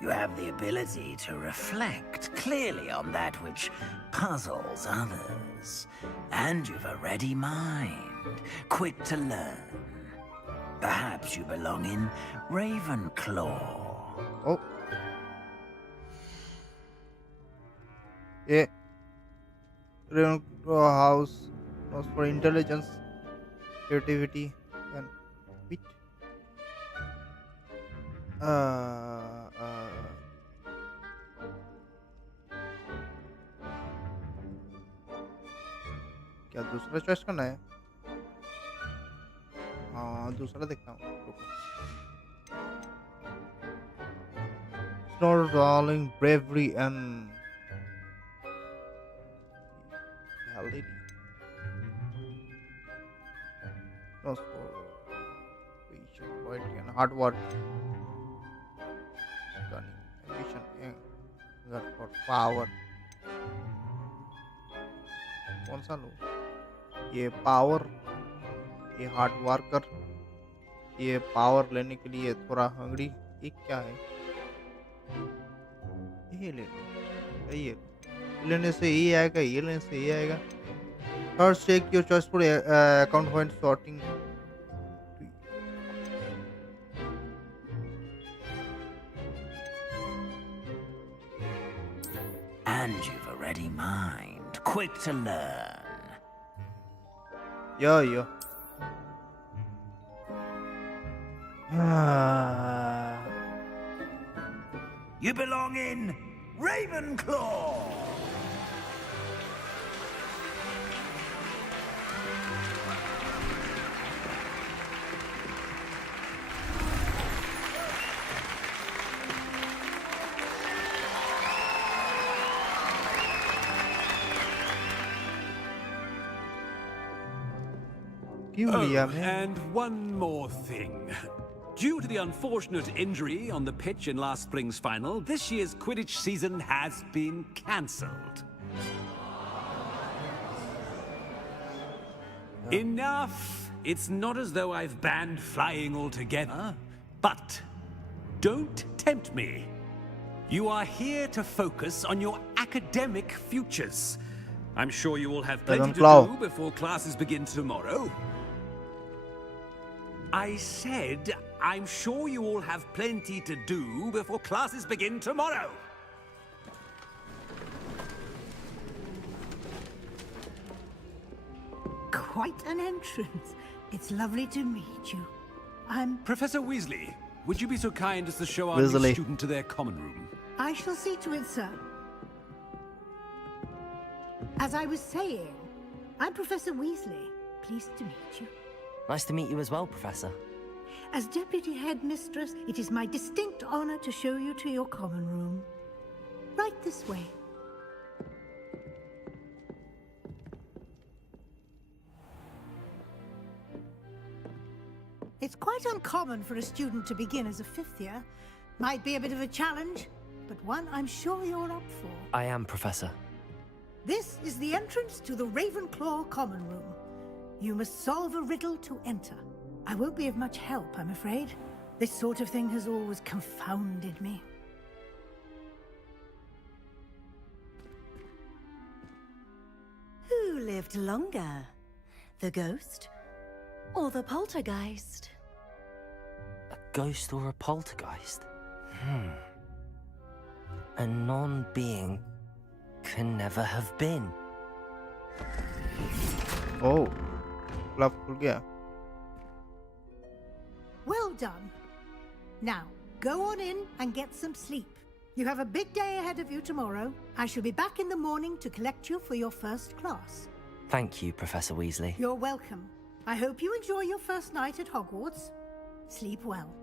You have the ability to reflect clearly on that which puzzles others. And you've a ready mind, quick to learn. Perhaps you belong in Ravenclaw. Oh. Yeah. Ravenclaw house knows for intelligence, creativity, and wit. क्या दूसरा choice करना है हाँ दूसरा देखता हूँ Snore darling bravery and reality no for patience loyalty and hard work stunning ambition and for power कौन सा लो ये पावर ये हार्ड वर्कर ये पावर लेने के लिए थोड़ा हंगरी ये क्या है ये ले लो ये लेने से ये आएगा ये लेने से ये आएगा first take your choice for account point sorting And you've a ready mind, quick to learn. Yeah. You belong in Ravenclaw. And one more thing. Due to the unfortunate injury on the pitch in last spring's final, this year's Quidditch season has been cancelled. Enough! It's not as though I've banned flying altogether, but don't tempt me. You are here to focus on your academic futures. I'm sure you will have plenty to do before classes begin tomorrow. I said, I'm sure you all have plenty to do before classes begin tomorrow. Quite an entrance. It's lovely to meet you. I'm... Professor Weasley, would you be so kind as to show our Weasley. new student to their common room? I shall see to it, sir. As I was saying, I'm Professor Weasley. Pleased to meet you. Nice to meet you as well, Professor. As Deputy Headmistress, it is my distinct honor to show you to your common room. Right this way. It's quite uncommon for a student to begin as a fifth year. Might be a bit of a challenge, but one I'm sure you're up for. I am, Professor. This is the entrance to the Ravenclaw common room. You must solve a riddle to enter. I won't be of much help, I'm afraid. This sort of thing has always confounded me. Who lived longer? The ghost or the poltergeist? A ghost or a poltergeist? A non-being can never have been. Oh, glove खुल गया. Well done. Now, go on in and get some sleep. You have a big day ahead of you tomorrow. I shall be back in the morning to collect you for your first class. Thank you, Professor Weasley. You're welcome. I hope you enjoy your first night at Hogwarts. Sleep well.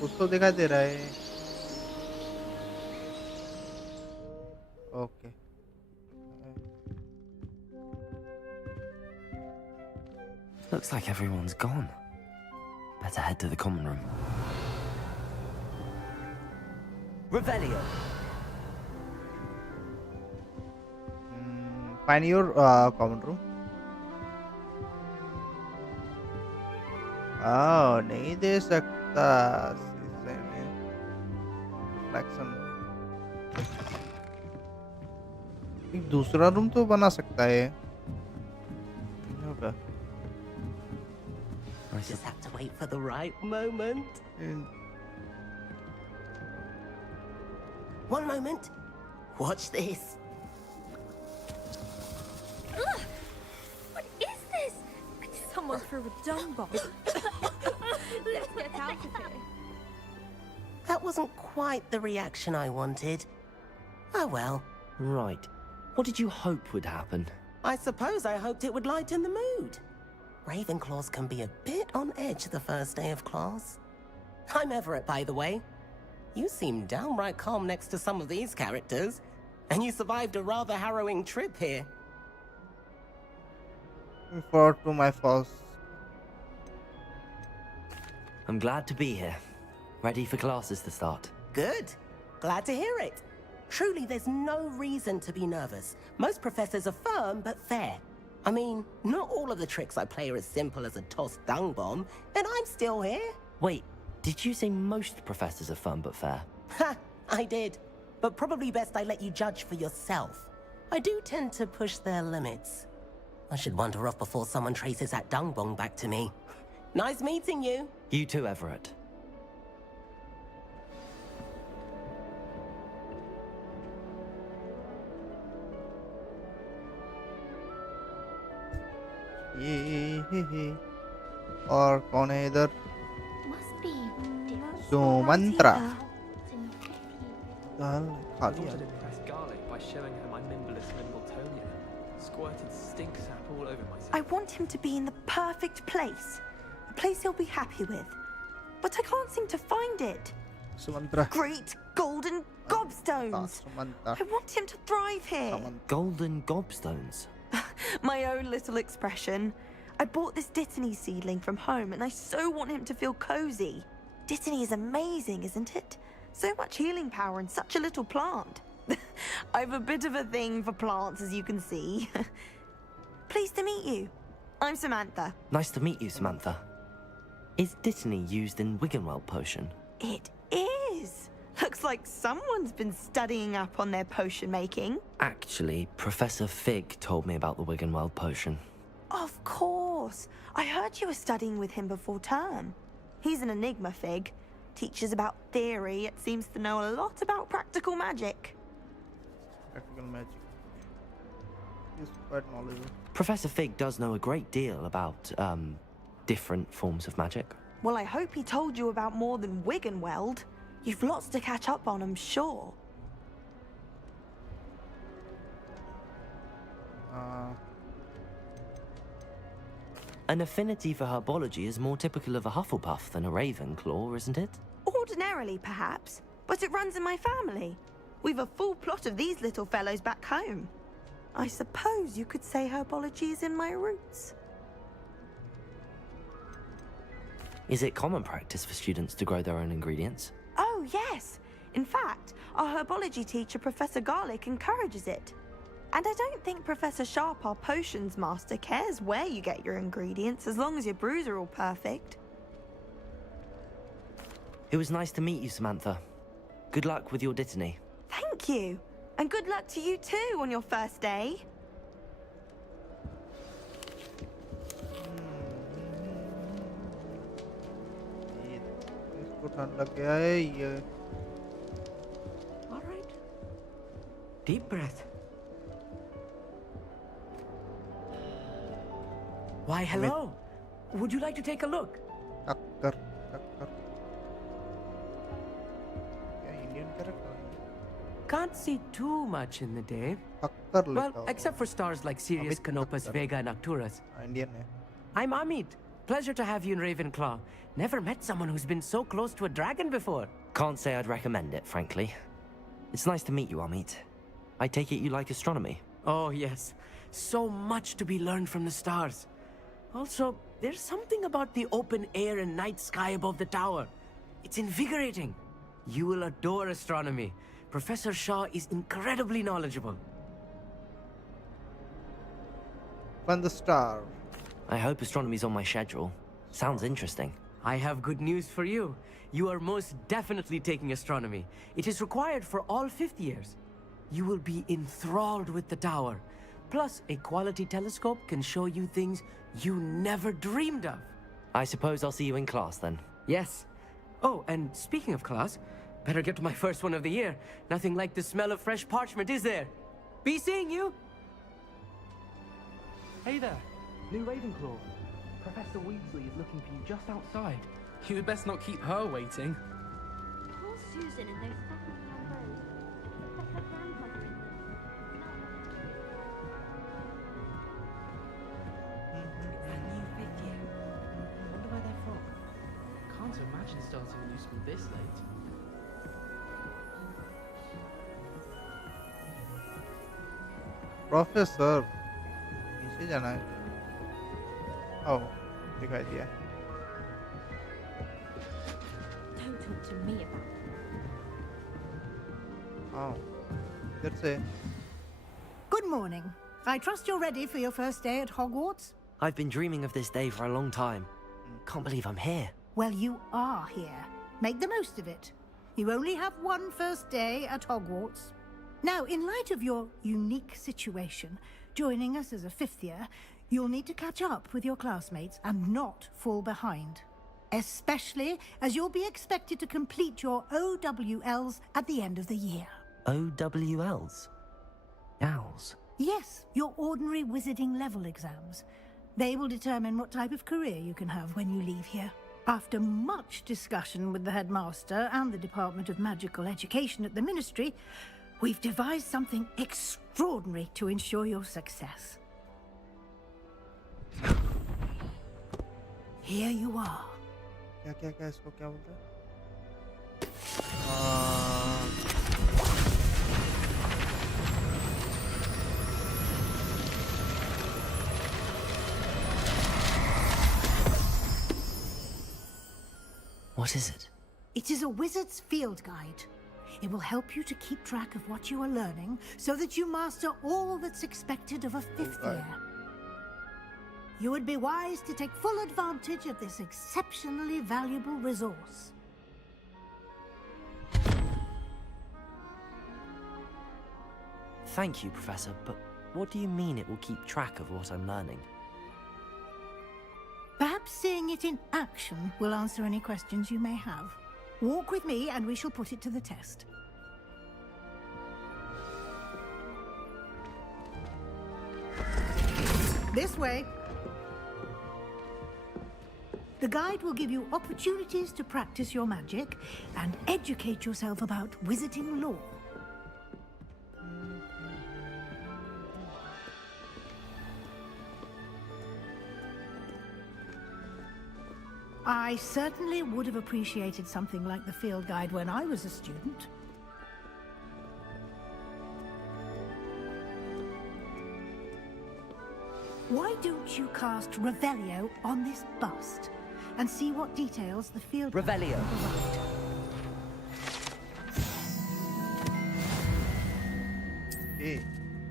कुछ तो दिखाई दे रहा है. Okay. Looks like everyone's gone. Better head to the common room. Revelio. Find your common room. Oh, नहीं दे सकता. Reflection. एक दूसरा रूम तो बना सकता है. होगा. Just have to wait for the right moment. One moment. Watch this. What is this? Someone threw a dung bomb. Let's get out of here. That wasn't quite the reaction I wanted. Oh well. Right. What did you hope would happen? I suppose I hoped it would lighten the mood. Ravenclaws can be a bit on edge the first day of class. I'm Everett, by the way. You seem downright calm next to some of these characters, and you survived a rather harrowing trip here. Forward to my false. I'm glad to be here. Ready for classes to start. Good. Glad to hear it. Truly, there's no reason to be nervous. Most professors are firm but fair. I mean, not all of the tricks I play are as simple as a tossed dung bomb, and I'm still here. Wait, did you say most professors are fun but fair? Ha! I did. But probably best I let you judge for yourself. I do tend to push their limits. I should wander off before someone traces that dung bomb back to me. Nice meeting you. You too, Everett. और कौन है इधर? Must be. Sumantra. खा लिया. To impress Garlic by showing her my nimblest Mimbletonia. Squirted stink sap all over myself. I want him to be in the perfect place. A place he'll be happy with. But I can't seem to find it. Sumantra. Great golden gobstones. Sumantra. I want him to thrive here. Golden gobstones. My own little expression. I bought this Dittany seedling from home and I so want him to feel cozy. Dittany is amazing, isn't it? So much healing power in such a little plant. I've a bit of a thing for plants, as you can see. Pleased to meet you. I'm Samantha. Nice to meet you, Samantha. Is Dittany used in Wiggenweld potion? It is. Looks like someone's been studying up on their potion making. Actually, Professor Fig told me about the Wiggenweld potion. Of course. I heard you were studying with him before term. He's an enigma, Fig. Teaches about theory, yet seems to know a lot about practical magic. Practical magic. He's quite knowledgeable. Professor Fig does know a great deal about, different forms of magic. Well, I hope he told you about more than Wiggenweld. You've lots to catch up on, I'm sure. An affinity for herbology is more typical of a Hufflepuff than a Ravenclaw, isn't it? Ordinarily, perhaps, but it runs in my family. We've a full plot of these little fellows back home. I suppose you could say herbology is in my roots. Is it common practice for students to grow their own ingredients? Oh, yes. In fact, our herbology teacher, Professor Garlick, encourages it. And I don't think Professor Sharp, our potions master, cares where you get your ingredients, as long as your brews are all perfect. It was nice to meet you, Samantha. Good luck with your dittany. Thank you. And good luck to you too on your first day. इसको ठंड लग गया है ये. All right. Deep breath. Why, hello. Would you like to take a look? टक्कर टक्कर. क्या Indian character? Can't see too much in the day. टक्कर Well, लेता except for stars like Sirius, Canopus, Vega, and Arcturus. Indian है. I'm Amit. Pleasure to have you in Ravenclaw. Never met someone who's been so close to a dragon before. Can't say I'd recommend it, frankly. It's nice to meet you, Amit. I take it you like astronomy? Oh, yes. So much to be learned from the stars. Also, there's something about the open air and night sky above the tower. It's invigorating. You will adore astronomy. Professor Shaw is incredibly knowledgeable. Find the star. I hope astronomy's on my schedule. Sounds interesting. I have good news for you. You are most definitely taking astronomy. It is required for all fifth years. You will be enthralled with the tower. Plus, a quality telescope can show you things you never dreamed of. I suppose I'll see you in class then. Yes. Oh, and speaking of class, better get to my first one of the year. Nothing like the smell of fresh parchment, is there? Be seeing you! Hey there, new Ravenclaw. Professor Weasley is looking for you just outside. You had best not keep her waiting. Poor Susan and those second rows. Like her grandmother in them. That new fifth year. I wonder where they're from. Can't imagine starting a new school this late. Professor नीचे जाना है. ओह दिखाई दिया. Don't talk to me about Oh, इधर से. Good morning. I trust you're ready for your first day at Hogwarts? I've been dreaming of this day for a long time. Can't believe I'm here. Well, you are here. Make the most of it. You only have one first day at Hogwarts. Now, in light of your unique situation, joining us as a fifth year, you'll need to catch up with your classmates and not fall behind. Especially as you'll be expected to complete your OWLs at the end of the year. OWLs? Owls? Yes, your ordinary wizarding level exams. They will determine what type of career you can have when you leave here. After much discussion with the headmaster and the Department of Magical Education at the Ministry, we've devised something extraordinary to ensure your success. Here you are. क्या क्या क्या इसको क्या बोलते हैं? What is it? It is a wizard's field guide. It will help you to keep track of what you are learning so that you master all that's expected of a fifth year. You would be wise to take full advantage of this exceptionally valuable resource. Thank you, Professor, but what do you mean it will keep track of what I'm learning? Perhaps seeing it in action will answer any questions you may have. Walk with me and we shall put it to the test. This way. The guide will give you opportunities to practice your magic and educate yourself about wizarding lore. I certainly would have appreciated something like the field guide when I was a student. Why don't you cast Revelio on this bust and see what details the field Revelio. guide can provide?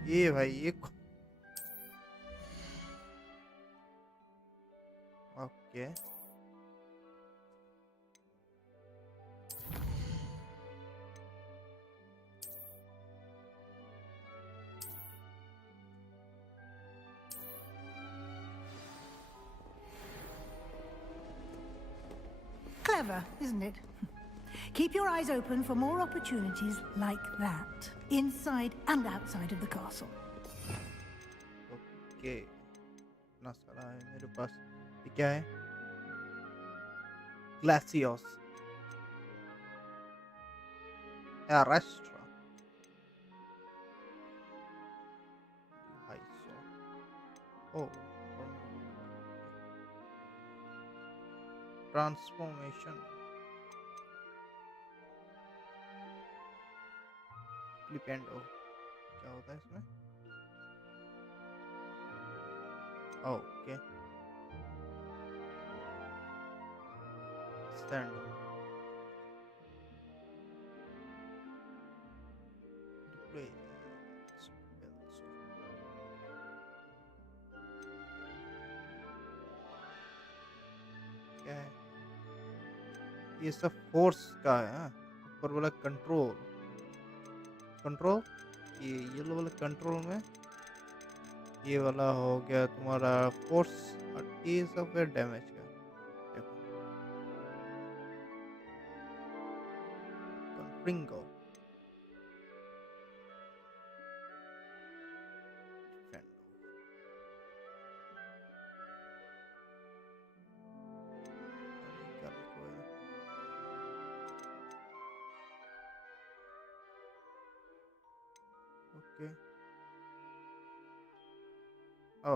ये भाई ये okay Clever, isn't it? Keep your eyes open for more opportunities like that, inside and outside of the castle. Okay ना सारा है मेरे पास ये क्या है ग्लासियोस एरास्ट्रा हाइसो ओ ट्रांसफॉर्मेशन फ्लिपेंडो क्या होता है इसमें ओके स्टैंड डिप्लॉय स्पेल्स क्या है ये सब फोर्स का है हाँ? ऊपर वाला कंट्रोल कंट्रोल ये येलो वाला कंट्रोल में ये वाला हो गया तुम्हारा फोर्स और ये सब है डैमेज का देखो कंट्रिंगो ओके ओ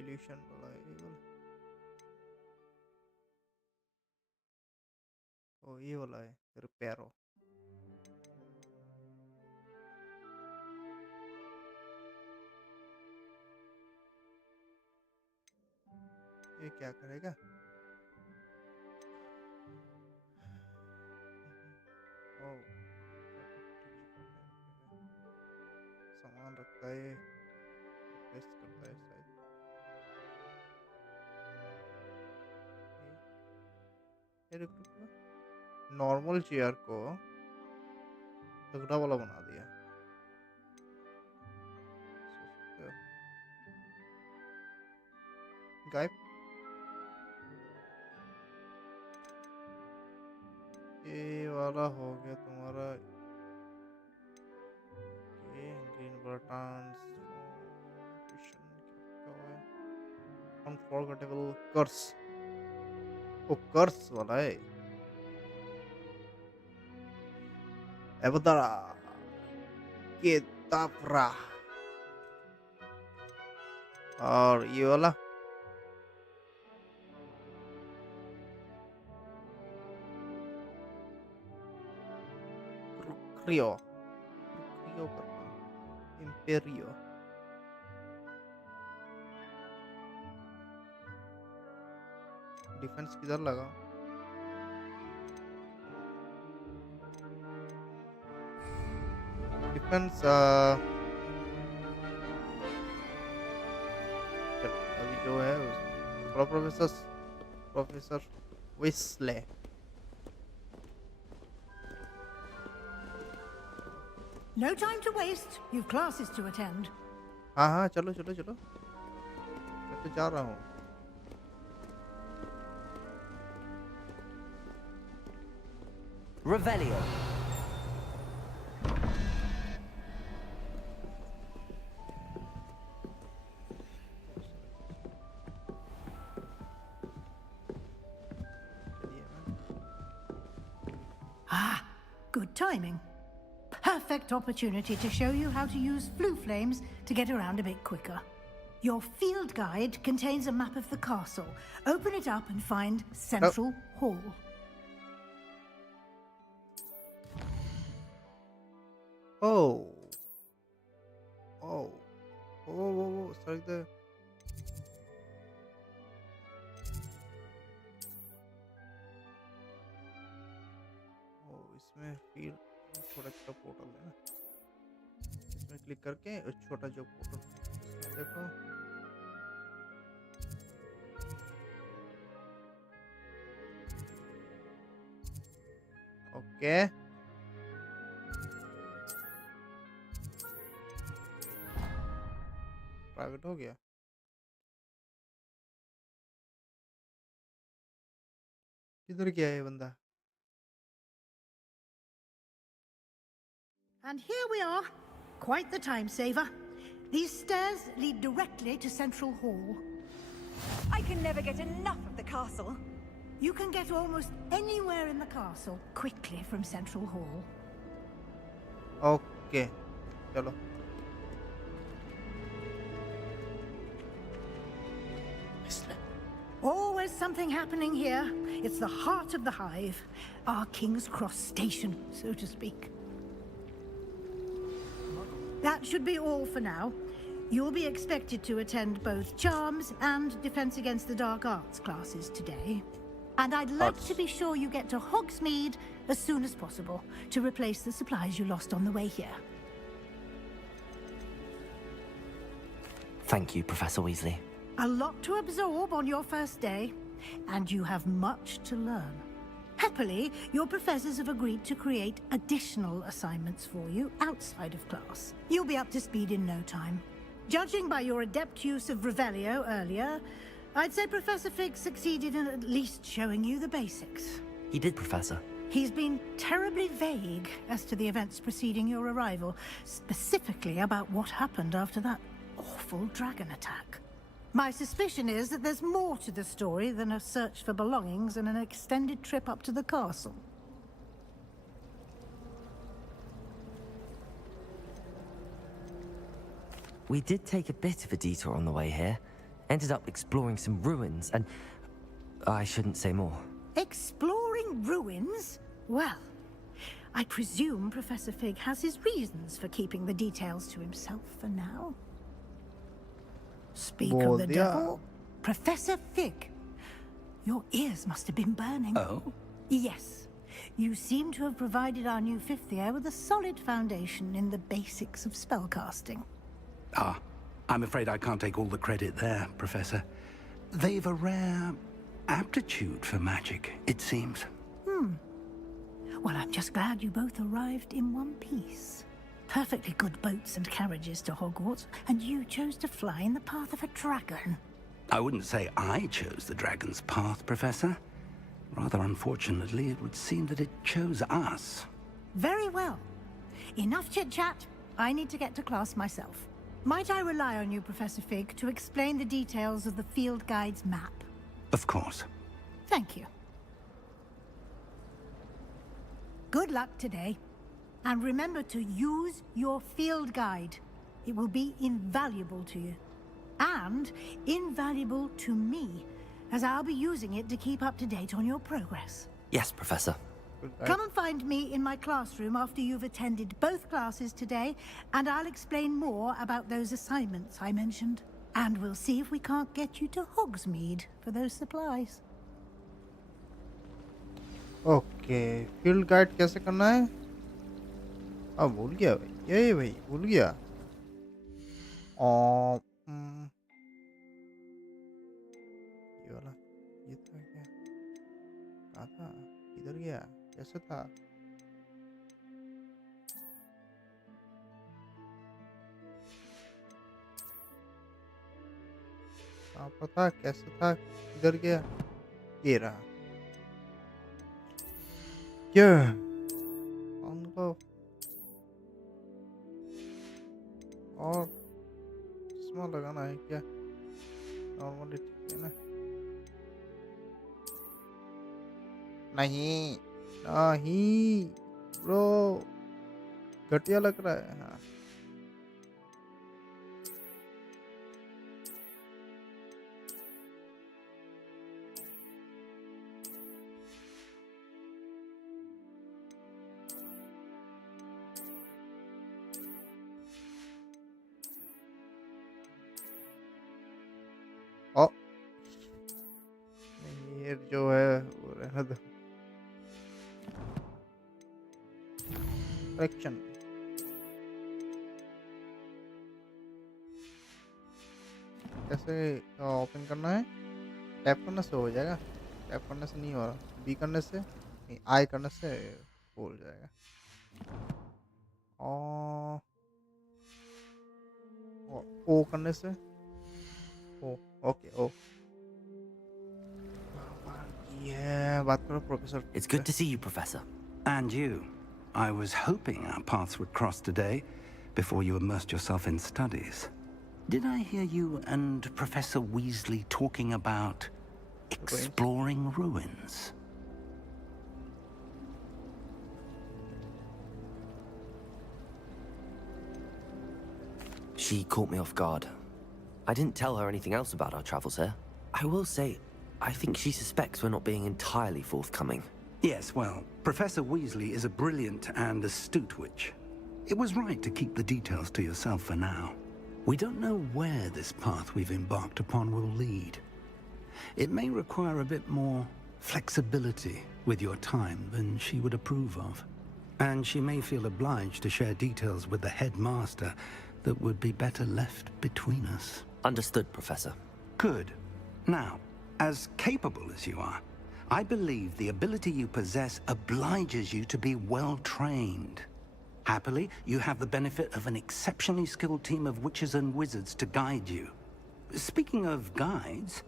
इल्यूशन वाला है ये वाला ओ ये वाला है रिपेयरो ये क्या करेगा ओ सामान रखता है रिप्लेस करता है शायद ये देखो नॉर्मल चेयर को तगड़ा वाला बना दिया सोचते हो गायब ये वाला हो गया तुम्हारा ये ग्रीन बटन्स अनफॉरगेटेबल कर्स ओ कर्स वाला है एबदरा के ताफरा और ये वाला क्रियो क्रियो करना इम्पेरियो डिफेंस किधर लगा डिफेंस अभी जो है थोड़ा professor विस्ले No time to waste. You've classes to attend. हाँ हाँ, चलो चलो चलो, मैं तो जा रहा हूँ। Revelio. Ah, good timing. Perfect opportunity to show you how to use flue flames to get around a bit quicker. Your field guide contains a map of the castle. Open it up and find Central Hall. Oh. Oh. Oh, sorry the. Oh, इसमें field थोड़ा छोटा portal है ना, इसमें click करके छोटा जो portal इसमें देखो। ओके, प्राइवेट हो गया। किधर गया ये बंदा? And here we are. Quite the time saver. These stairs lead directly to Central Hall. I can never get enough of the castle. You can get almost anywhere in the castle quickly from Central Hall. Okay, चलो। Always something happening here. It's the heart of the hive. Our King's Cross station, so to speak. That should be all for now. You'll be expected to attend both Charms and Defense Against the Dark Arts classes today. And I'd like to be sure you get to Hogsmeade as soon as possible to replace the supplies you lost on the way here. Thank you, Professor Weasley. A lot to absorb on your first day, and you have much to learn. Happily, your professors have agreed to create additional assignments for you outside of class. You'll be up to speed in no time. Judging by your adept use of Revelio earlier, I'd say Professor Fig succeeded in at least showing you the basics. He did, Professor. He's been terribly vague as to the events preceding your arrival, specifically about what happened after that awful dragon attack. My suspicion is that there's more to the story than a search for belongings and an extended trip up to the castle. We did take a bit of a detour on the way here. Ended up exploring some ruins and... I shouldn't say more. Exploring ruins? Well, I presume Professor Fig has his reasons for keeping the details to himself for now. Speak of the devil, Professor Fig. Your ears must have been burning. Oh? Yes. You seem to have provided our new fifth year with a solid foundation in the basics of spellcasting. Ah, I'm afraid I can't take all the credit there, Professor. They've a rare aptitude for magic, it seems. Well, I'm just glad you both arrived in one piece. Perfectly good boats and carriages to Hogwarts, and you chose to fly in the path of a dragon. I wouldn't say I chose the dragon's path, Professor. Rather unfortunately, it would seem that it chose us. Very well. Enough chit-chat. I need to get to class myself. Might I rely on you, Professor Fig, to explain the details of the field guide's map? Of course. Thank you. Good luck today. And remember to use your field guide. It will be invaluable to you. And invaluable to me, as I'll be using it to keep up to date on your progress. Yes, Professor. Come and find me in my classroom after you've attended both classes today, and I'll explain more about those assignments I mentioned. And we'll see if we can't get you to Hogsmeade for those supplies. Okay, field guide कैसे करना है? भूल गया भाई, यही भाई भूल गया। और ये वाला, ये था क्या? कहाँ था? किधर गया? कैसे था? कहाँ पर था, कैसे था, किधर गया? ये रहा। क्या उनको और चश्मा लगाना है क्या? नॉर्मली ठीक है ना? नहीं नहीं ब्रो, घटिया लग रहा है। हाँ ओ ये जो है वो रहने दो। करेक्शन कैसे ओपन करना है? टैप करने से हो जाएगा? टैप करने से नहीं हो रहा, बी करने से नहीं, आई करने से हो जाएगा। और ओ करने से ओ, ओके ओ। ये बात करो professor. It's good to see you, Professor. And you. I was hoping our paths would cross today before you immersed yourself in studies. Did I hear you and Professor Weasley talking about exploring ruins? She caught me off guard. I didn't tell her anything else about our travels here. I will say, I think she suspects we're not being entirely forthcoming. Yes, well, Professor Weasley is a brilliant and astute witch. It was right to keep the details to yourself for now. We don't know where this path we've embarked upon will lead. It may require a bit more flexibility with your time than she would approve of. And she may feel obliged to share details with the headmaster that would be better left between us. Understood, Professor. Good. Now, as capable as you are, I believe the ability you possess obliges you to be well trained. Happily, you have the benefit of an exceptionally skilled team of witches and wizards to guide you. Speaking of guides,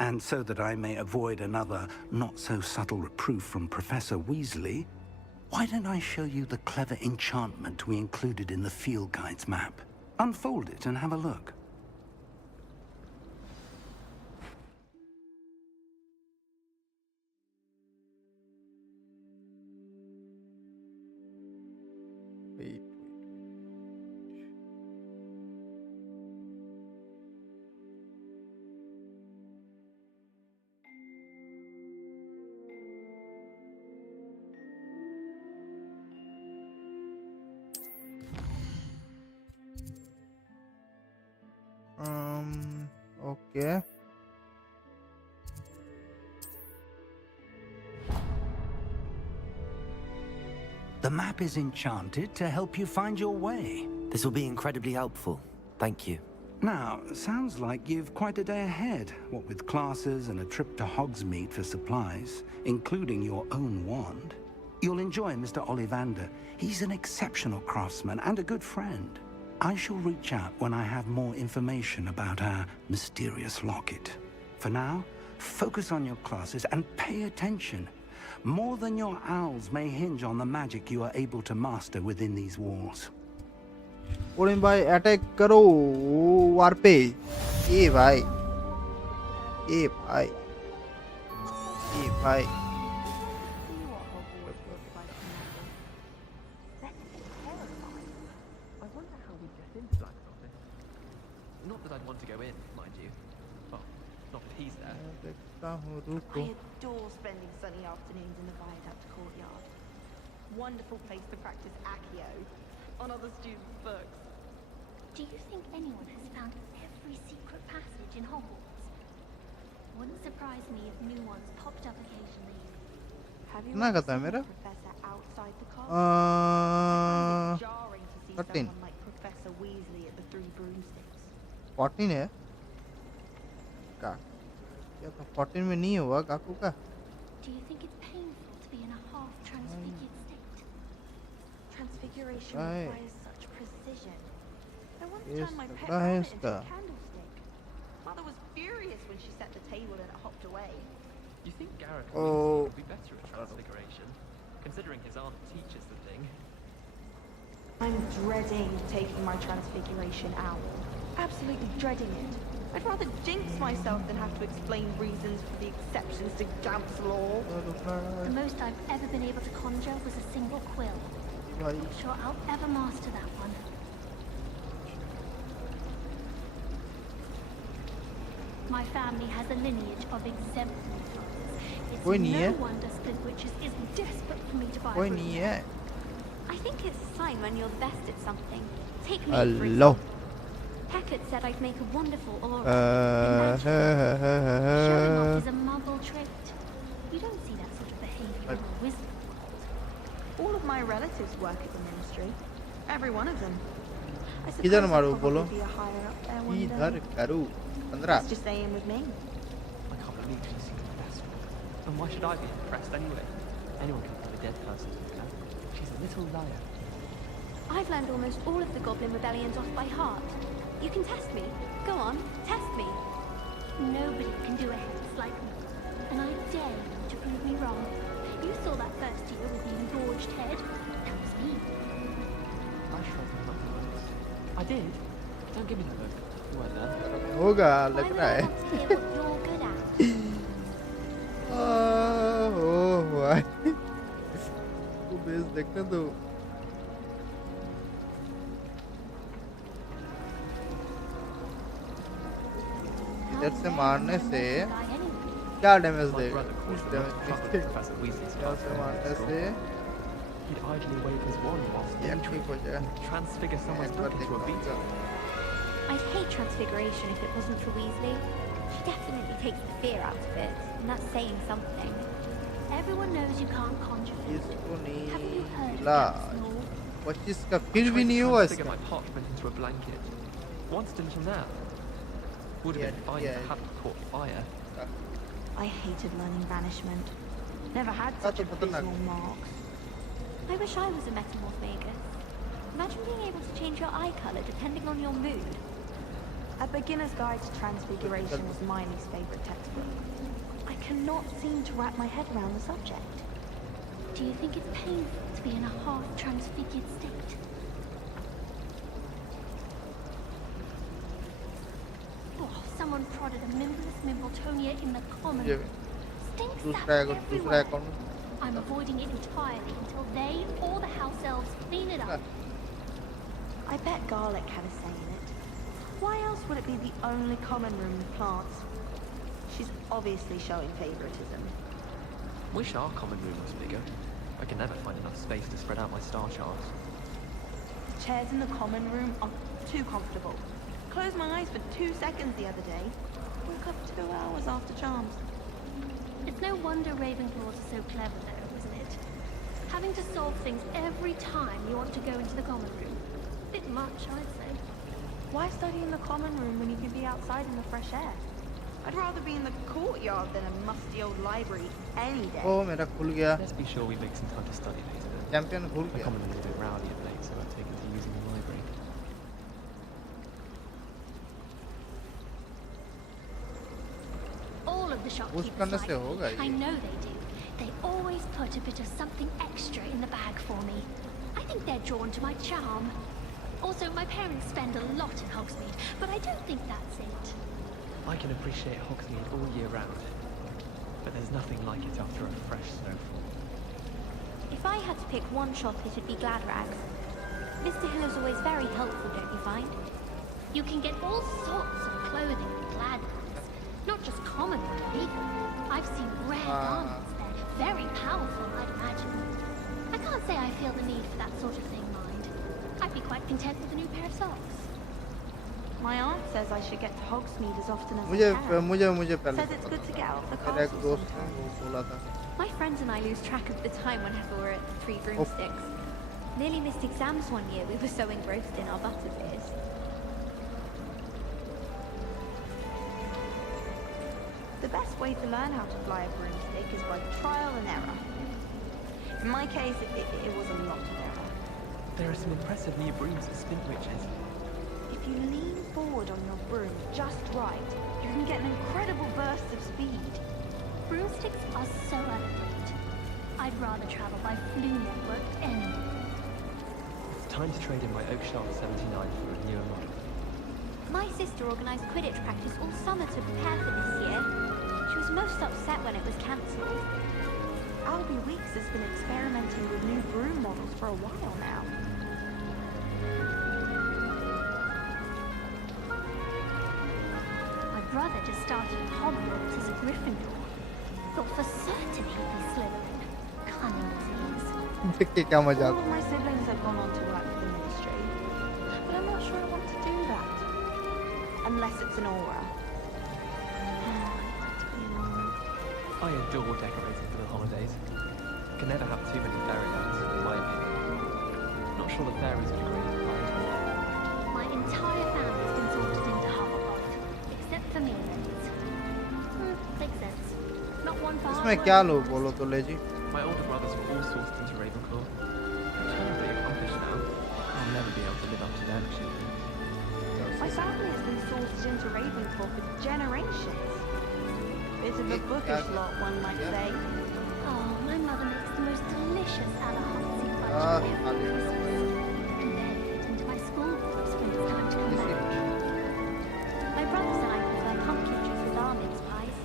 and so that I may avoid another not-so-subtle reproof from Professor Weasley, why don't I show you the clever enchantment we included in the field guide's map? Unfold it and have a look. Wait. Okay. The map is enchanted to help you find your way. This will be incredibly helpful. Thank you. Now, sounds like you've quite a day ahead, what with classes and a trip to Hogsmeade for supplies, including your own wand. You'll enjoy Mr. Ollivander. He's an exceptional craftsman and a good friend. I shall reach out when I have more information about our mysterious locket. For now, focus on your classes and pay attention. More than your owls may hinge on the magic you are able to master within these walls. Odin भाई attack करो वार पे। ये भाई ये भाई ये भाई I wonder how we get into that office. Not that I'd want to go in, mind you. Well, not if he's there. देखता हूँ I रुको। adore spending sunny afternoons in the viaduct courtyard. Wonderful place to practice Accio on other students' books. Do you think anyone has found every secret passage in Hogwarts? Wouldn't surprise me if new ones popped up occasionally. Have you कितना ever कहता है seen मेरा? a professor outside the castle? I find it jarring to see 13 someone like Professor Weasley at the Three Broomsticks. 14 है का क्या था? 14 में नहीं हुआ काकू का? Do you think it's painful to be in a half-transfigured state? Transfiguration Right. requires such precision. I once Yes, turned my pet that rabbit is into a the- candlestick. Mother was furious when she set the table and it hopped away. You think Garrett Oh. would be better at transfiguration, considering his aunt teaches the thing? I'm dreading taking my transfiguration out. Absolutely dreading it. I'd rather jinx myself than have to explain reasons for the exceptions to Gamp's law. The most I've ever been able to conjure was a single quill. Not sure I'll ever master that one. My family has a lineage of exemplary fathers. कोई It's नहीं no है wonder Splint Witches is desperate for me to buy a कोई broom नहीं set. है I think it's a sign when you're the best at something. Take me, for hello example. Heckett said I'd make a wonderful aura. Showing off is a muggle trait. You don't see that sort of behavior in a wizard world. All of my relatives work at the ministry. Every one of them. I suppose किधर I'll मारूं probably बोलो be a higher up there one किधर day. करूं 15 That's just staying with me. I can't believe she's seen the best one. And why should I be impressed anyway? Anyone can tell a dead person who can. She's a little liar. I've learned almost all of the Goblin rebellions off by heart. You can test me. Go on, test me. Nobody can do a hex like me. And I dare you to prove me wrong. You saw that first year with the engorged head. That was me. I shrugged my shoulders. I did. Don't give me that look. You weren't there. होगा लग रहा है I want to hear what you're good at. ओह भाई वो base देखने दो इधर से मारने से क्या डैमेज देगा कुछ डैमेज क्या से मारने से He'd idly wave his wand whilst ये ठीक हो जाएगा transfigure someone's book into a beetle. I'd hate transfiguration if it wasn't for Weasley. She definitely takes the fear out of it, and that's saying something. Everyone knows you can't conjure food. इसको नहीं Haven't you heard मिला of Gamp's law? 25 का फिर भी I नहीं tried to हुआ transfigure इसका my parchment into a blanket. Once until now. Would have been fine if it hadn't caught fire. I hated learning banishment. Never had such abysmal marks. I wish I was a metamorph magus. Imagine being able to change your eye colour depending on your mood. A Beginner's Guide to Transfiguration was Miley's favourite textbook. I cannot seem to wrap my head around the subject. Do you think it's painful to be in a half-transfigured state? Oh, someone prodded a Mimbless Mimbletonia in the common. ये Stinks दूसरा out दूसरा everywhere. Account I'm avoiding it entirely until they or the house elves clean it up. I bet Garlic had a say in it. Why else would it be the only common room with plants? She's obviously showing favoritism. Wish our common room was bigger. I can never find enough space to spread out my star charts. The chairs in the common room are too comfortable. Closed my eyes for 2 seconds the other day. Woke up 2 hours after charms. It's no wonder Ravenclaws are so clever, though, isn't it? Having to solve things every time you want to go into the common room. Bit much, I'd say. Why study in the common room when you can be outside in the fresh air? I'd rather be in the courtyard than a musty old library any day. ओ मेरा खुल गया Let's be sure we make some time to study later. Champion खुल My गया common room is a bit rowdy of late, so I've taken to using the library. All of the उस shopkeepers करने like से होगा I ये know they do. They always put a bit of something extra in the bag for me. I think they're drawn to my charm. Also, my parents spend a lot in Hogsmeade, but I don't think that's it. I can appreciate Hogsmeade all year round, but there's nothing like it after a fresh snowfall. If I had to pick one shop, it would be Gladrags. Mr. Hill is always very helpful, don't you find? You can get all sorts of clothing at Gladys, not just common ones either. I've seen rare garments there, very powerful, I'd imagine. I can't say I feel the need for that sort of thing, mind. I'd be quite content with a new pair of socks. My aunt says I should get to Hogsmeade as often as मुझे I can. मुझे पहले Says it's good to get out of the मेरा एक castle दोस्त है sometimes. वो बोला था My friends and I lose track of the time whenever we're at the Three Broomsticks. Nearly missed exams one year. We were so engrossed in our butterbeers. The best way to learn how to fly a broomstick is by trial and error. In my case, it was a lot of error. There are some impressive new brooms at Splint Witches. If you lean forward on your broom just right, you can get an incredible burst of speed. Broomsticks are so elegant. I'd rather travel by flume network anyway. It's time to trade in my Oakshaft 79 for a newer model. My sister organised Quidditch practice all summer to prepare for this year. She was most upset when it was cancelled. Albie Weeks has been experimenting with new broom models for a while now. My brother just started at Hogwarts as a Gryffindor. Thought for certain he'd be Slytherin. Cunning as he is. देख के क्या मजा All आता of my siblings have gone on to work for the Ministry, but I'm not sure I want to do that. Unless it's an aura. I adore decorating for the holidays. Can never have too many fairylands, in my opinion. Not sure the fairies would agree. My entire family's been sorted into Hufflepuff, except for me. Makes sense. Not one for इसमें क्या लो बोलो तो ले जी My older brothers were all sourced into Ravenclaw. Terribly accomplished now. I'll never be able to live up to their achievement. My family has been sorted into Ravenclaw for generations. Bit of a bookish lot, one might say. Oh, my mother makes the most delicious Alahazzi fudge every Christmas. And then fit into my school books when it's time to come back. My brothers and I prefer pumpkin juice with almond pies.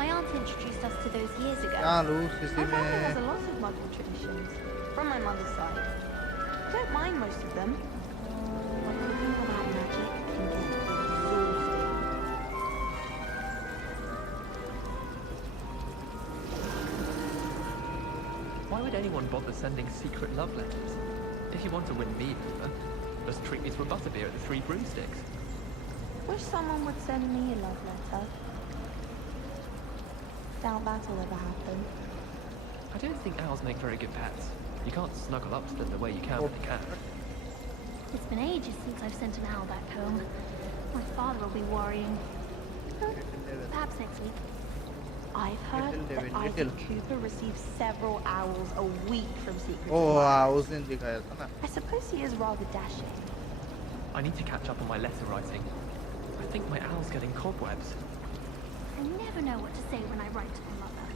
My aunt introduced us to those years ago. क्या लूँ इसी My family has में a lot of Muggle traditions, from my mother's side. I don't mind most of them, but cooking without magic can get exhausting. Why would anyone bother sending secret love letters? If you want to win me over, just treat me to a butterbeer at the Three Broomsticks. Wish someone would send me a love letter. Doubt that'll ever happen. I don't think owls make very good pets. You can't snuggle up to them the way you can with a cat. It's been ages since I've sent an owl back home. My father will be worrying. Perhaps next week. I've heard that Isaac Cooper receives several owls a week from Secret oh Admirer. हाँ उस दिन दिखाया था ना I suppose he is rather dashing. I need to catch up on my letter writing. I think my owl's getting cobwebs. I never know what to say when I write to my mother.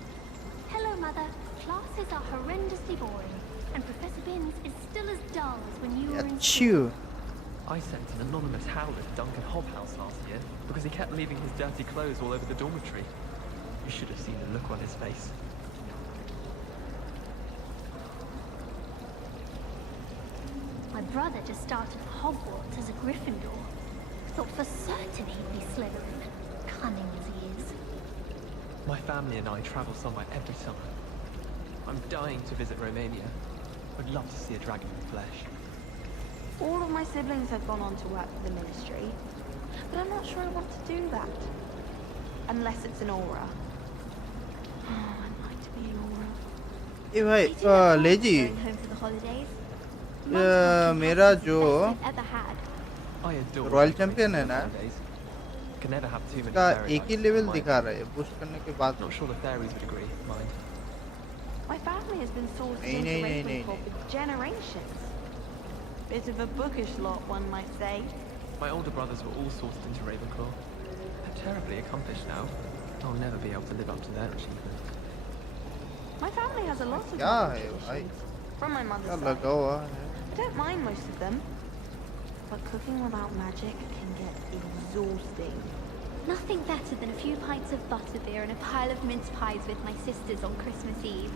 Hello, Mother. Classes are horrendously boring, and Professor Binns is still as dull as when you were in school. I sent an anonymous howler to Duncan Hobhouse last year because he kept leaving his dirty clothes all over the dormitory. You should have seen the look on his face. My brother just started Hogwarts as a Gryffindor. Thought for certain he'd be Slytherin. Cunning as he is. My family and I travel somewhere every summer. I'm dying to visit Romania. Would love to see a dragon in flesh. All of my siblings have gone on to work for the Ministry, but I'm not sure I want to do that. Unless it's an aura. Oh, I'd like to be an aura. ये भाई ले जी Going home for the holidays. मेरा जो I've ever had. I adore royal champion है ना Can never have too many का fairy एक ही lights level in दिखा mine. रहा है पुश करने के बाद Not sure the fairies would agree. Mind. My family has been sorted नहीं, into नहीं, नहीं, नहीं, Ravenclaw for generations. Bit of a bookish lot, one might say. My older brothers were all sorted into Ravenclaw. They're terribly accomplished now. I'll never be able to live up to their achievement. My family has a lot of क्या Muggle है भाई traditions, from my क्या mother's side. लगा हुआ है I don't mind most of them, but cooking without magic can get exhausting. Nothing better than a few pints of butterbeer and a pile of mince pies with my sisters on Christmas Eve.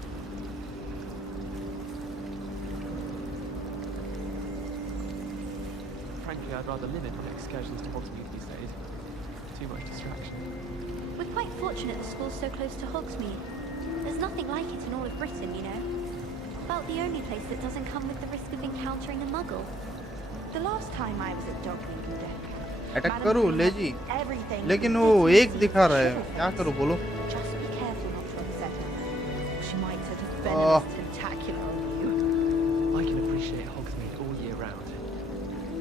Frankly, I'd rather limit my excursions to Hogsmeade these days. Too much distraction. We're quite fortunate the school's so close to Hogsmeade. There's nothing like it in all of Britain, you know. About the only place that doesn't come with the risk of encountering a muggle. The last time I was at Dogmeade Deck, attack करूँ ले जी everything लेकिन वो एक दिखा रहा है क्या करूँ बोलो just be careful not to upset her. She might set a Oh. venomous tentacular on you. I can appreciate Hogsmeade all year round.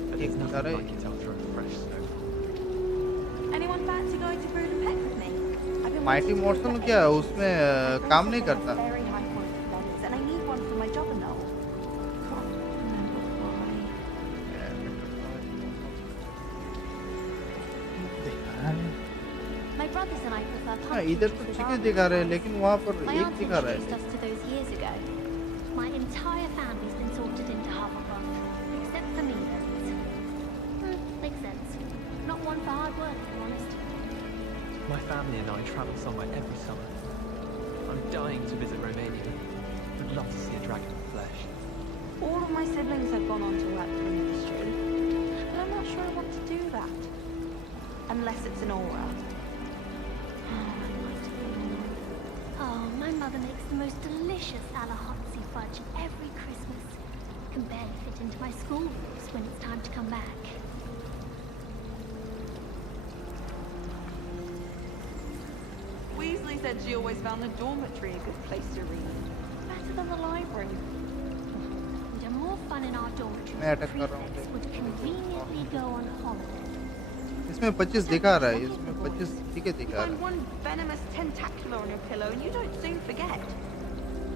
But there's nothing Sorry. like it after a fresh snowfall. Anyone fancy going to Brood and Peck with me? I've been mighty wanting to do morsel that क्या है for ages. उसमें My काम friends नहीं said they करता have very high quality feathers, and I need one for my job and all. Can't remember why. brothers and I prefer हाँ pumpkin इधर juice तो with chicken almonds. दिखा रहे हैं लेकिन वहाँ पर My एक aunt दिखा रहा introduced है us to those years ago. My entire family's been sorted into Hufflepuff, except for me. Makes sense. Not one for hard work, if I'm honest. My family and I travel somewhere every summer. I'm dying to visit Romania. Would love to see a dragon in flesh. All of my siblings have gone on to work for the ministry, but I'm not sure I want to do that. Unless it's an aura. Oh, my mother makes the most delicious Alahatsi fudge every Christmas. Can barely fit into my school rules when it's time to come back. Weasley said she always found the dormitory a good place to read. Better than the library. We'd have more fun in our dormitory मैं if अटक कर रहा हूँ prefects would conveniently go on holiday. इसमें 25 दिखा रहा है इसमें 25 ठीक है दिखा रहा Find है one venomous tentacular on your pillow and you don't soon forget.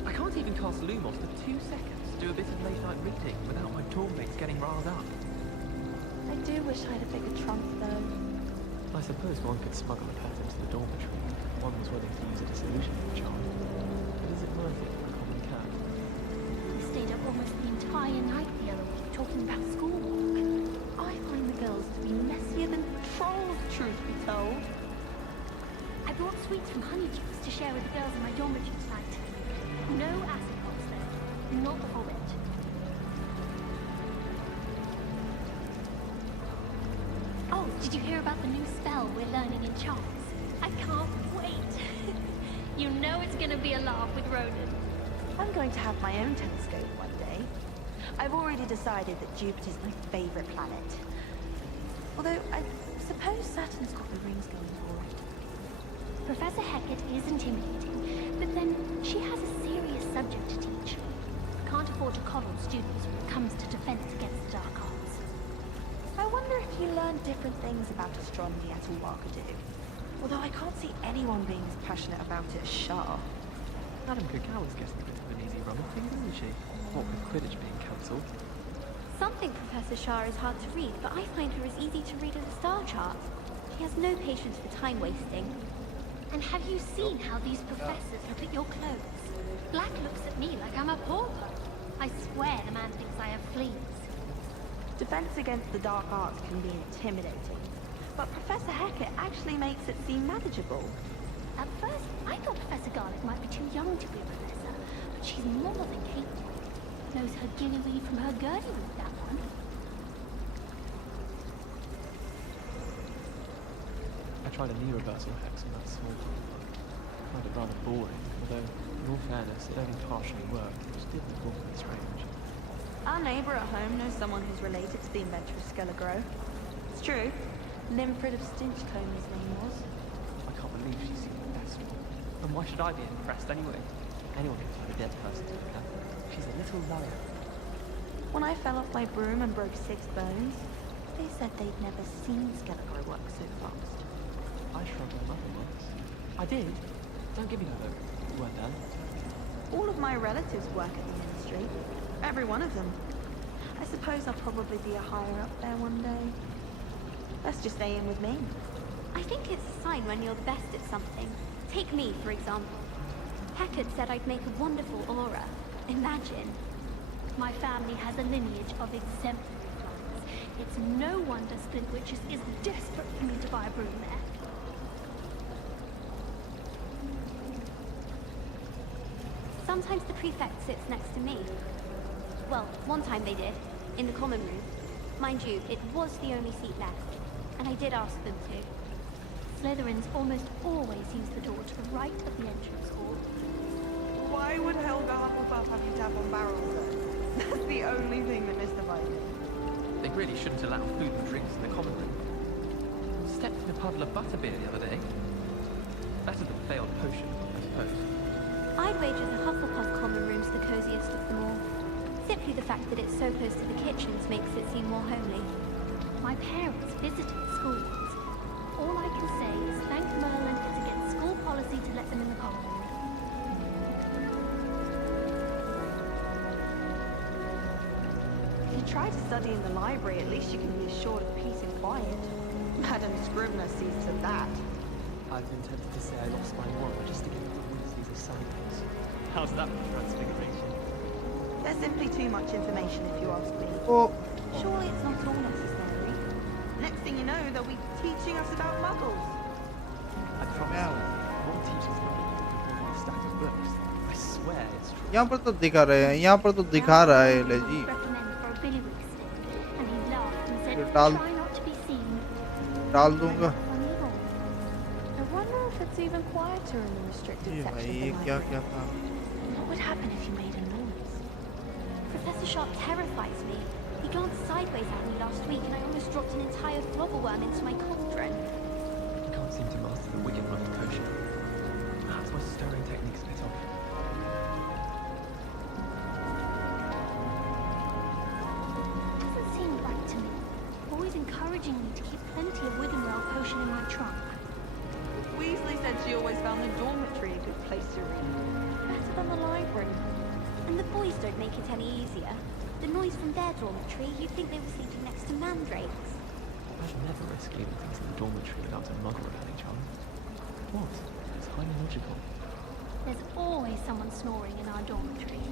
I can't even cast Lumos for 2 seconds to do a bit of late night reading without my dormmates getting riled up. I do wish I had a bigger trunk though. I suppose one could smuggle a pet into the dormitory if one was willing to use a disillusionment charm. But is it worth it for a common cat? We stayed up almost the entire night the other week talking about schoolwork. I find the girls to be messier than trolls, truth be told. I brought sweets from Honeydews to share with the girls in my dormitory tonight. No acid pops though. Not before bed. Oh, did you hear about the new spell we're learning in charms? I can't wait. You know it's gonna be a laugh with Ronan. I'm going to have my own telescope one day. I've already decided that Jupiter's my favorite planet. Although, I suppose Saturn's got the rings going for it. Professor Hecat is intimidating, but then she has a serious subject to teach. Can't afford to coddle students when it comes to defense against the dark arts. I wonder if you learn different things about astronomy at Uwakadu. Although I can't see anyone being as passionate about it as Shah. Madam Kagawa's getting a bit of an easy run of things, isn't she? What with Quidditch being cancelled. Some think Professor Shah is hard to read, but I find her as easy to read as a star chart. She has no patience for time wasting. And have you seen how these professors look at your clothes? Black looks at me like I'm a pauper. I swear the man thinks I have fleas. Defense against the dark arts can be intimidating, but Professor Hecat actually makes it seem manageable. At first, I thought Professor Garlick might be too young to be a professor, but she's more than capable. Knows her gillyweed from her gurdyweed, that one. I tried a knee reversal hex on that small bug. Found it rather boring, although, in all fairness, it only partially worked, which did look awfully strange. Our neighbour at home knows someone who's related to the inventor of Skelegro. It's true. Limfrid of Stinchcombe his name was. I can't believe she's seen the best one. And why should I be impressed anyway? Anyone can find a dead person to look at. She's a little liar. When I fell off my broom and broke 6 bones, they said they'd never seen Skelegro work so fast. I shrugged my mother once. I did. Don't give me that look. You weren't done. All of my relatives work at the ministry. Every one of them. I suppose I'll probably be a higher up there one day. Let's just stay in with me. I think it's a sign when you're the best at something. Take me, for example. Hecat said I'd make a wonderful aura. Imagine. My family has a lineage of exemplary clients. It's no wonder Splintwitches is desperate for me to buy a broom there. Sometimes the prefect sits next to me. Well, one time they did, in the common room. Mind you, it was the only seat left, and I did ask them to. Slytherins almost always use the door to the right of the entrance hall. Why would Helga Hufflepuff have you tap on barrels though? That's the only thing that mystifies me. They really shouldn't allow food and drinks in the common room. Stepped in a puddle of butterbeer the other day. Better than failed potion, I suppose. I'd wager the Hufflepuff common room's the coziest of them all. Simply the fact that it's so close to the kitchens makes it seem more homely. My parents visited the school once. All I can say is thank Merlin it's against school policy to let them in the common room. If you try to study in the library, at least you can be assured of peace and quiet. Madam Scrivener sees to that. I I've been tempted to say I lost my wand just to get the Weasley's assignments. How's that for transfiguration? There's simply too much information if you ask me. Oh. Surely it's not all necessary. Next thing you know, they'll be teaching us about muggles. I promise you, one teaches me a stack of books. I swear it's true. यहाँ पर तो दिखा रहे हैं, यहाँ पर तो दिखा रहा है ले जी। डाल दूंगा। I wonder if it's even quieter in the restricted ये section भाई of ये the क्या library. क्या था? What would happen if you made a noise? Professor Sharp terrifies me. He glanced sideways at me last week and I almost dropped an entire flobberworm into my cauldron. I can't seem to master the wicked money potion. Perhaps my stirring technique's a bit off. Doesn't seem right to me. Always encouraging me to keep plenty of Wiggenweld potion in my trunk. Weasley said she always found the dormitory a good place to read. Better than the library. And the boys don't make it any easier. The noise from their dormitory, you'd think they were sleeping next to mandrakes. I'd never risk leaving things in the dormitory without a muggle around each other. What? It's highly logical. There's always someone snoring in our dormitory.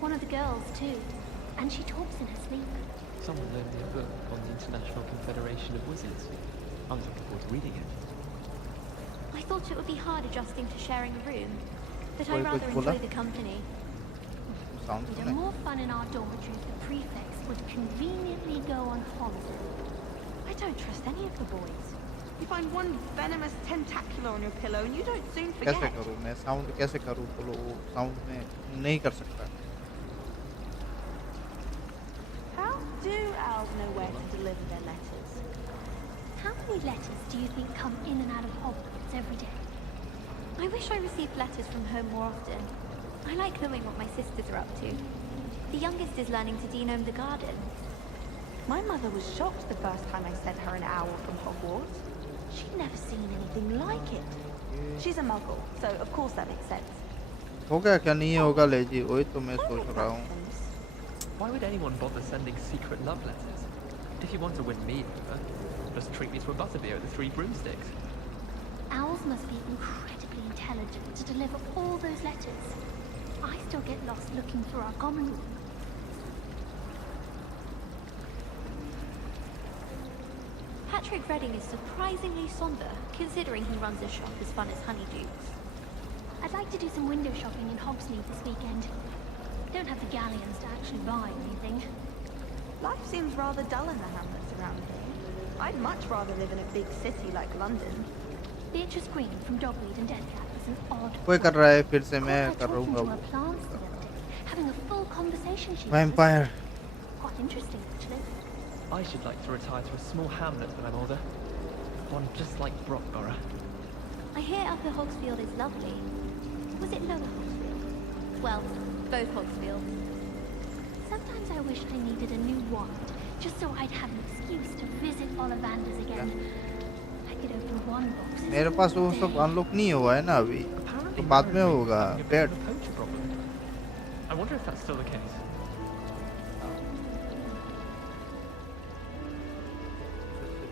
One of the girls, too. And she talks in her sleep. Someone loaned me a book on the International Confederation of Wizards. I was looking forward to reading it. I thought it would be hard adjusting to sharing a room, but I कोई rather कुछ बोला? enjoy the company. Sound We'd सुने? have more fun in our dormitory if the prefects would conveniently go on holiday. I don't trust any of the boys. You find one venomous tentacular on your pillow and you don't soon कैसे forget. करूँ मैं sound कैसे करूँ बोलो sound में नहीं कर सकता। How do owls know where to deliver their letters? How many letters do you think come in and out of Hogwarts every day? I wish I received letters from home more often. I like knowing what my sisters are up to. The youngest is learning to denome the garden. My mother was shocked the first time I sent her an owl from Hogwarts. She'd never seen anything like it. She's a muggle, so of course that makes sense. होगा क्या नहीं होगा ले जी वही तो मैं सोच रहा हूँ। Why would anyone bother sending secret love letters? If you want to win me over, just treat me to a butterbeer at the Three Broomsticks. Owls must be incredibly intelligent to deliver all those letters. I still get lost looking through our common room. Patrick Redding is surprisingly somber, considering he runs a shop as fun as Honeydukes. I'd like to do some window shopping in Hogsmeade this weekend. Don't have the galleons to actually buy anything. Life seems rather dull in the hamlets around here. I'd much rather live in a big city like London. Beatrice Green from Dogweed and Deathcap is an odd. कोई कर रहा है फिर से मैं कर Talking रहूँगा to her plants the other day, having a full conversation. She was. Vampire. Quite interesting, actually. I should like to retire to a small hamlet when I'm older. One just like Brockborough. I hear Upper Hogsfield is lovely. Was it Lower Hogsfield? Well, both Hogsfields. Sometimes I wish I needed a new wand, just so I'd have an excuse to visit Ollivanders again. I could open one box. मेरे पास वो सब unlock नहीं हुआ है ना अभी तो बाद में होगा date I wonder if that's still the case.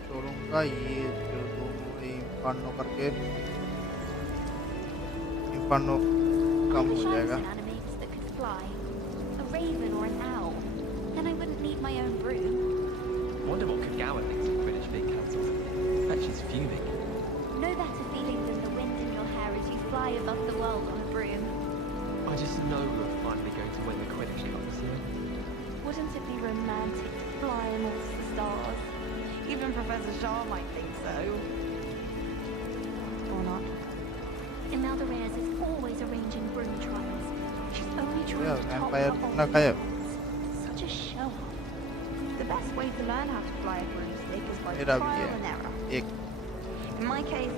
छोड़ूंगा ये फिर दोनों इंफर्नो करके इंफर्नो कम हो जाएगा Animates that could fly. A raven or an owl. Then I wouldn't need my own broom. Wonder what Kagawa thinks of Quidditch being cancelled. Bet she's fuming. No better feeling than the wind in your hair as you fly above the world on a broom. I just know we're finally going to win the Quidditch Cup this year. Wouldn't it be romantic to fly amongst the stars? Even Professor Shaw might think so. Or not. Imelda Reyes is always arranging broom trials. She's only trying to top vampire her ना old खाया records. Such a show off. The best way to learn how to fly a broomstick is by मेरा भी trial है and error. एक In my case,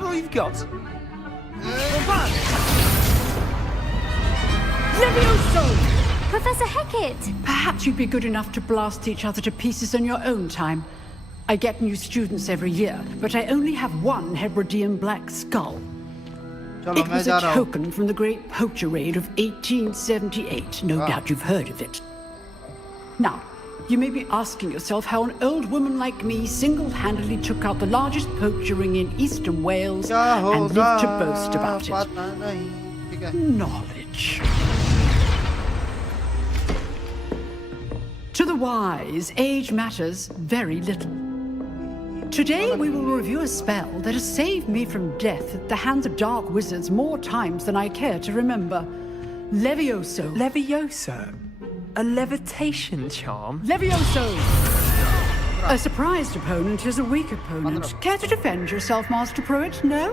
that all you've got? Levioso! Professor Hecat! Perhaps you'd be good enough to blast each other to pieces in your own time. I get new students every year, but I only have one Hebridean black skull. It was a token from the Great Poacher Raid of 1878. No doubt you've heard of it. Now, you may be asking yourself how an old woman like me single-handedly took out the largest poacher ring in eastern Wales and lived to boast about it. Knowledge. To the wise, age matters very little. Today we will review a spell that has saved me from death at the hands of dark wizards more times than I care to remember. Levioso. Levioso? A levitation charm? Levioso! A surprised opponent is a weak opponent. Care to defend yourself, Master Pruitt? No?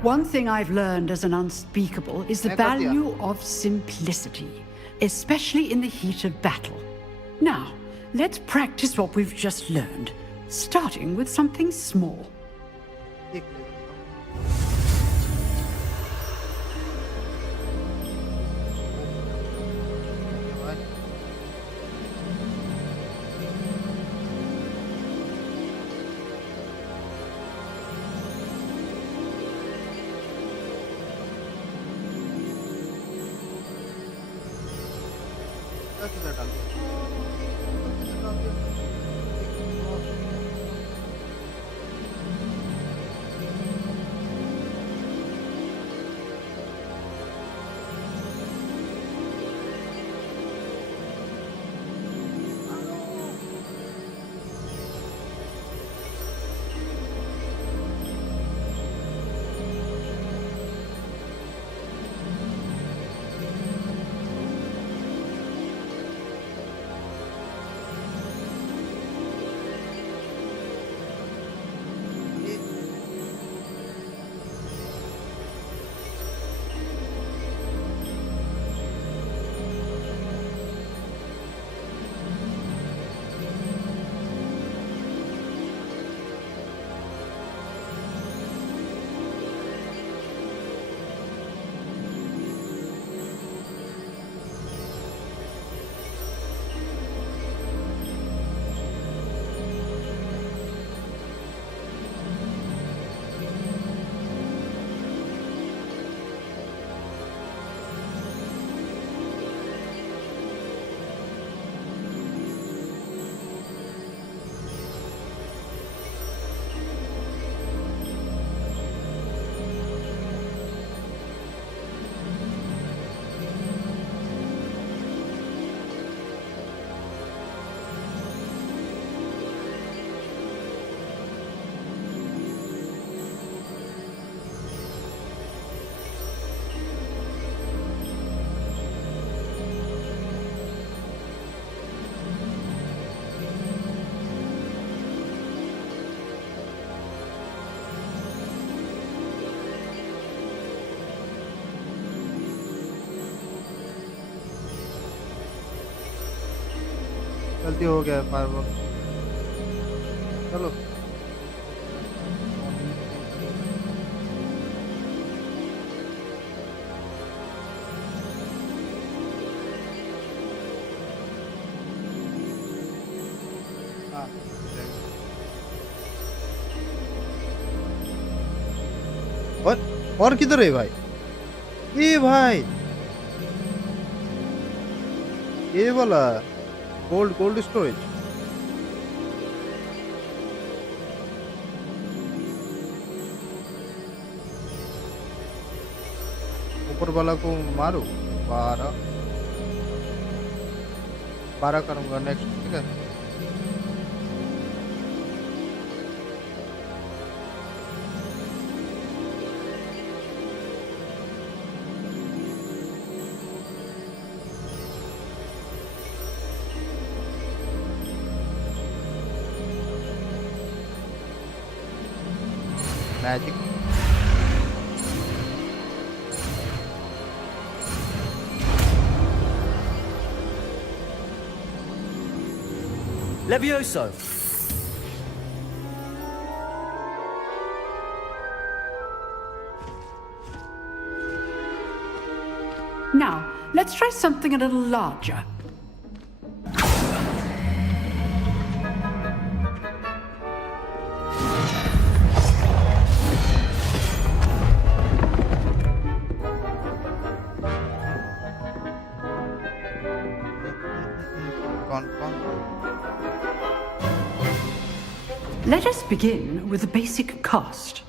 One thing I've learned as an unspeakable is the value of simplicity, especially in the heat of battle. Now, let's practice what we've just learned, starting with something small. जल्दी हो गया firework चलो और किधर है भाई ये भाई ये वाला कोल्ड स्टोरेज ऊपर वाला को मारो 12 करूंगा नेक्स्ट ठीक है magic Levioso! Now, let's try something a little larger. Let us begin with the basic cast.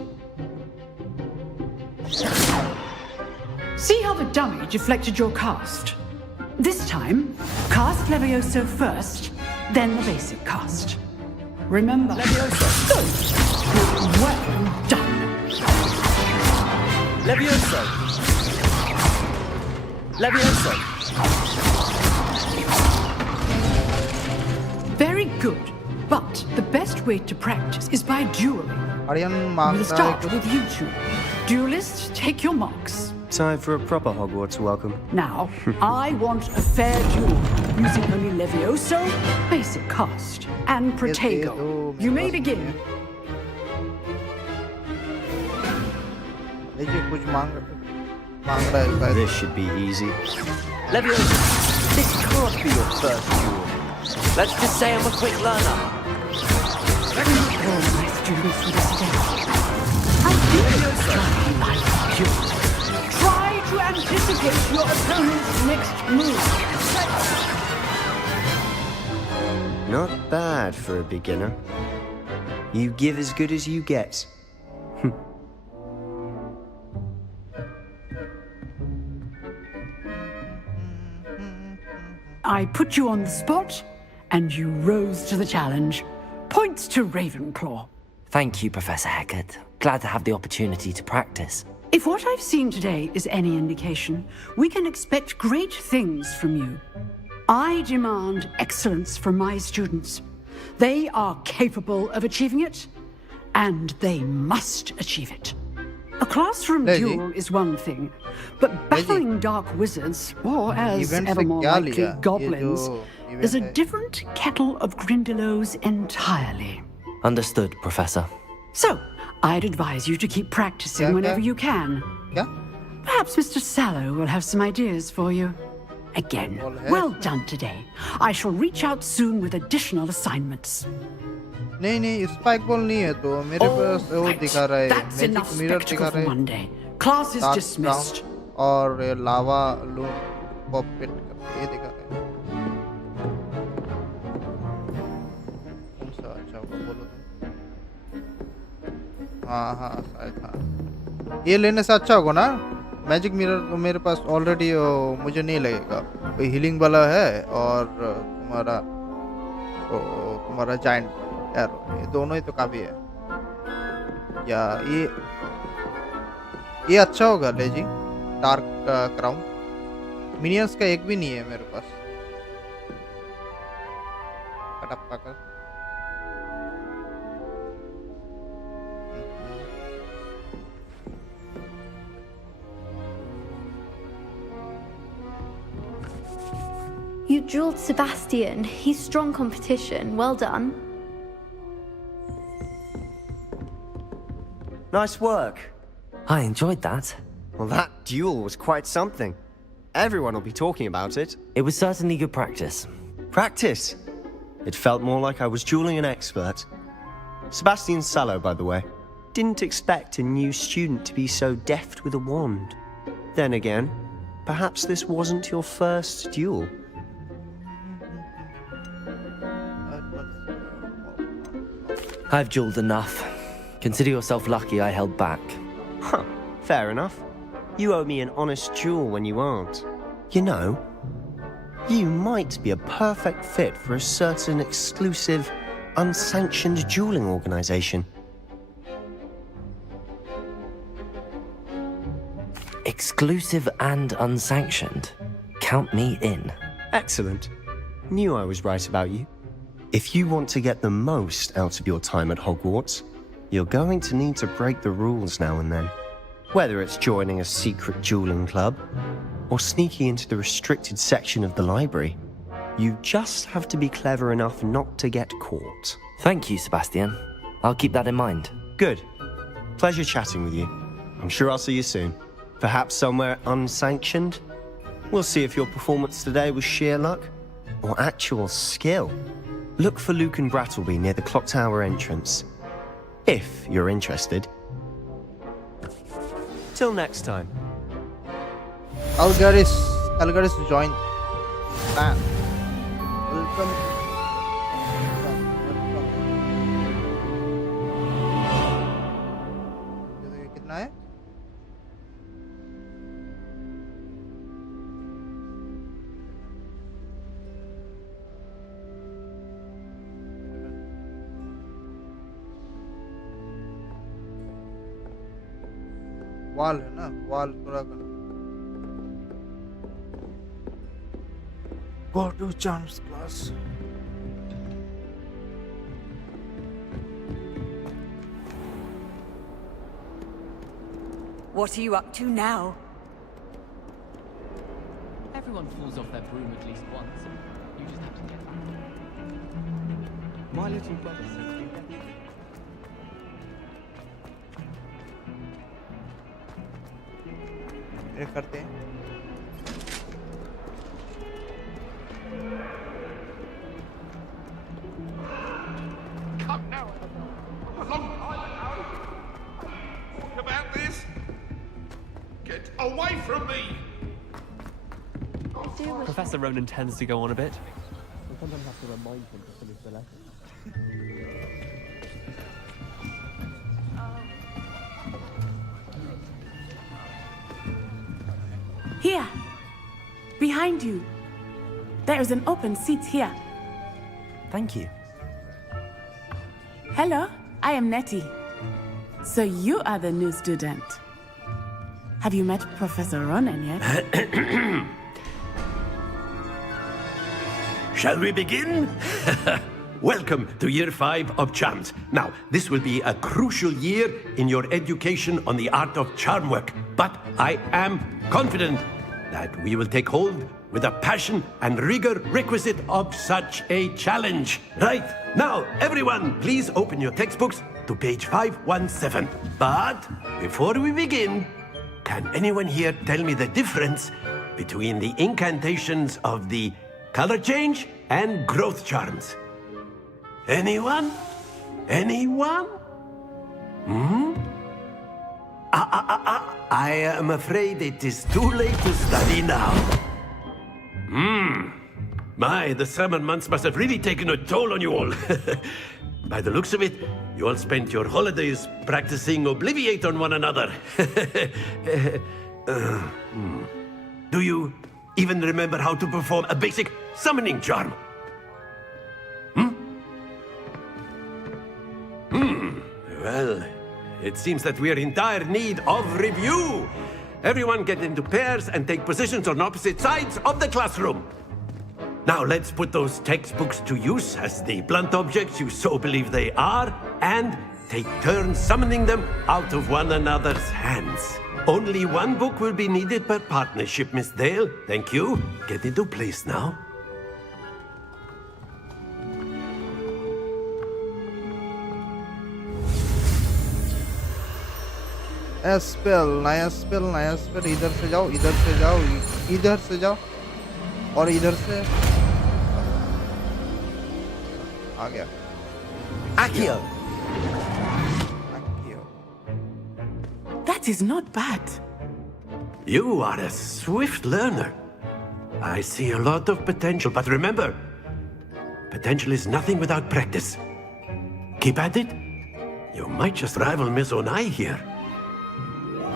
See how the dummy deflected your cast? This time, cast Levioso first, then the basic cast. Remember, Levioso. Good. Well done. Levioso. Levioso. Very good. But the best way to practice is by dueling. We'll start with you two. Duelists, take your marks. Time for a proper Hogwarts welcome. Now, I want a fair duel, using only Levioso, basic cast, and Protego. You may begin. This should be easy. Levioso, this can't be your first duel. Let's just say I'm a quick learner. All my students for this day. I do like you. Try to anticipate your opponent's next move. Not bad for a beginner. You give as good as you get. I put you on the spot, and you rose to the challenge. Points to Ravenclaw. Thank you, Professor Hecat. Glad to have the opportunity to practice. If what I've seen today is any indication, we can expect great things from you. I demand excellence from my students. They are capable of achieving it, and they must achieve it. A classroom duel is one thing, but battling dark wizards, or as ever more likely, goblins, is a different kettle of Grindylows entirely. Understood, Professor. So, I'd advise you to keep practicing whenever you can. Perhaps Mr. Sallow will have some ideas for you. Again, well done today. I shall reach out soon with additional assignments. नहीं spike ball नहीं है तो मेरे पास वो दिखा रहा है magic mirror दिखा रहा है क्लास इज डिसमिस्ड और लावा लून पॉपेट ये दिखा रहा है कौन सा अच्छा होगा बोलो तुम हाँ शायद हाँ ये लेने से अच्छा होगा ना मैजिक मिरर तो मेरे पास ऑलरेडी मुझे नहीं लगेगा कोई हीलिंग वाला है और तुम्हारा जायंट ये दोनों ही तो काफी है या ये अच्छा होगा ले जी डार्क क्राउन मिनियंस का एक भी नहीं है मेरे पास कटप्पा का You dueled Sebastian. He's strong competition. Well done. Nice work. I enjoyed that. Well, that duel was quite something. Everyone will be talking about it. It was certainly good practice. Practice? It felt more like I was dueling an expert. Sebastian Sallow, by the way. Didn't expect a new student to be so deft with a wand. Then again, perhaps this wasn't your first duel. I've dueled enough. Consider yourself lucky I held back. Huh, fair enough. You owe me an honest duel when you aren't. You know, you might be a perfect fit for a certain exclusive, unsanctioned dueling organization. Exclusive and unsanctioned? Count me in. Excellent. Knew I was right about you. If you want to get the most out of your time at Hogwarts, you're going to need to break the rules now and then. Whether it's joining a secret dueling club, or sneaking into the restricted section of the library, you just have to be clever enough not to get caught. Thank you, Sebastian. I'll keep that in mind. Good. Pleasure chatting with you. I'm sure I'll see you soon. Perhaps somewhere unsanctioned? We'll see if your performance today was sheer luck or actual skill. Look for Luke and Brattleby near the clock tower entrance, if you're interested. Till next time. Algaris join clan. Welcome. ये कितना है? वाल है ना, वाल पूरा करना। Go to charms class. What are you up to now? Everyone falls off their broom at least once. You just have to get back. My little brother says be better. करते हैं। Come now, a long time ago. Talk about this. Get away from me. Professor Ronan tends to go on a bit. We sometimes have to remind him to finish the lesson. Here, behind you. There is an open seat here. Thank you. Hello, I am Nettie. So you are the new student. Have you met Professor Ronan yet? Shall we begin? Welcome to Year 5 of Charms. Now, this will be a crucial year in your education on the art of charm work, but I am confident that we will take hold with the passion and rigor requisite of such a challenge. Right, now, everyone, please open your textbooks to page 517. But before we begin, can anyone here tell me the difference between the incantations of the color change and growth charms? Anyone? Anyone? I am afraid it is too late to study now. My, the summer months must have really taken a toll on you all. By the looks of it, you all spent your holidays practicing Obliviate on one another. Do you even remember how to perform a basic summoning charm? Well, it seems that we are in dire need of review. Everyone get into pairs and take positions on opposite sides of the classroom. Now let's put those textbooks to use as the blunt objects you so believe they are, and take turns summoning them out of one another's hands. Only one book will be needed per partnership, Miss Dale. Thank you. Get into place now. नया spell इधर से जाओ इधर से जाओ इधर से जाओ और इधर से आ गया Accio. That is not bad. You are a swift learner. I see a lot of potential, but remember, potential is nothing without practice. Keep at it. You might just rival Miss Onai here.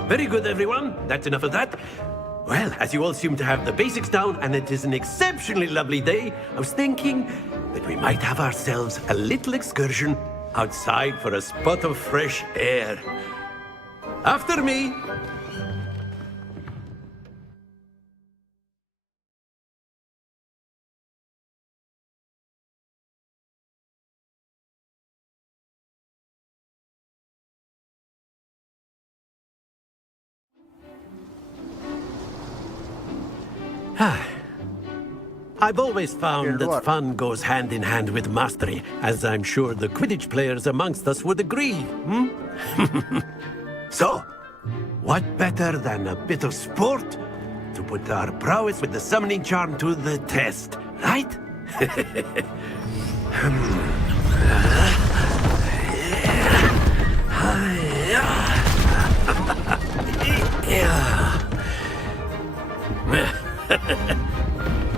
Very good, everyone. That's enough of that. Well, as you all seem to have the basics down, and it is an exceptionally lovely day, I was thinking that we might have ourselves a little excursion outside for a spot of fresh air. After me. I've always found that fun goes hand in hand with mastery, as I'm sure the Quidditch players amongst us would agree. So, what better than a bit of sport to to put our prowess with the summoning charm to the test, right?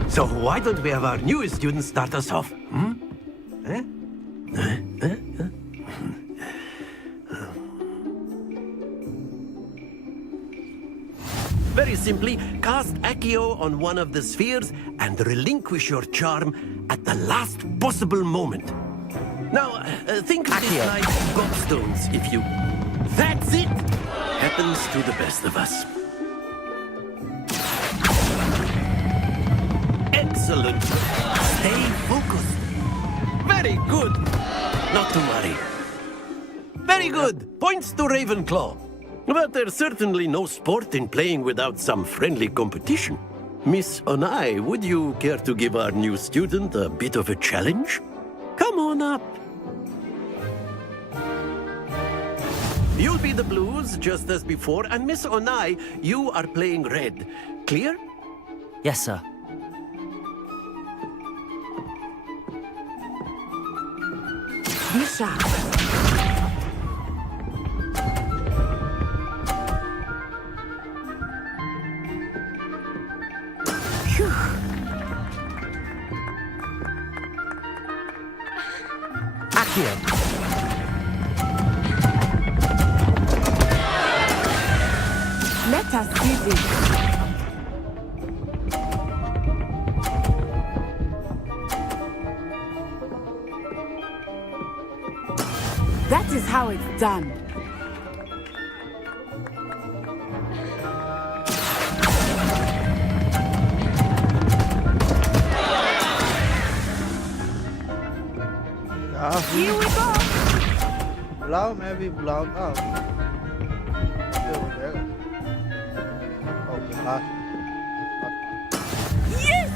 So why don't we have our newest student start us off? Eh? Very simply, cast Accio on one of the spheres and relinquish your charm at the last possible moment. Now, think of this like gobstones, if you... That's it! Happens to the best of us. Excellent. Stay focused. Very good. Not to worry. Very good. Points to Ravenclaw. But there's certainly no sport in playing without some friendly competition. Miss Onai, would you care to give our new student a bit of a challenge? Come on up. You'll be the blues, just as before, and Miss Onai, you are playing red. Clear? Yes, sir. Be sharp. Accio. Let us see this. That is how it's done. Here we go. बुलाओ मैं भी बुलाता हूँ ये हो जाएगा okay last Yes!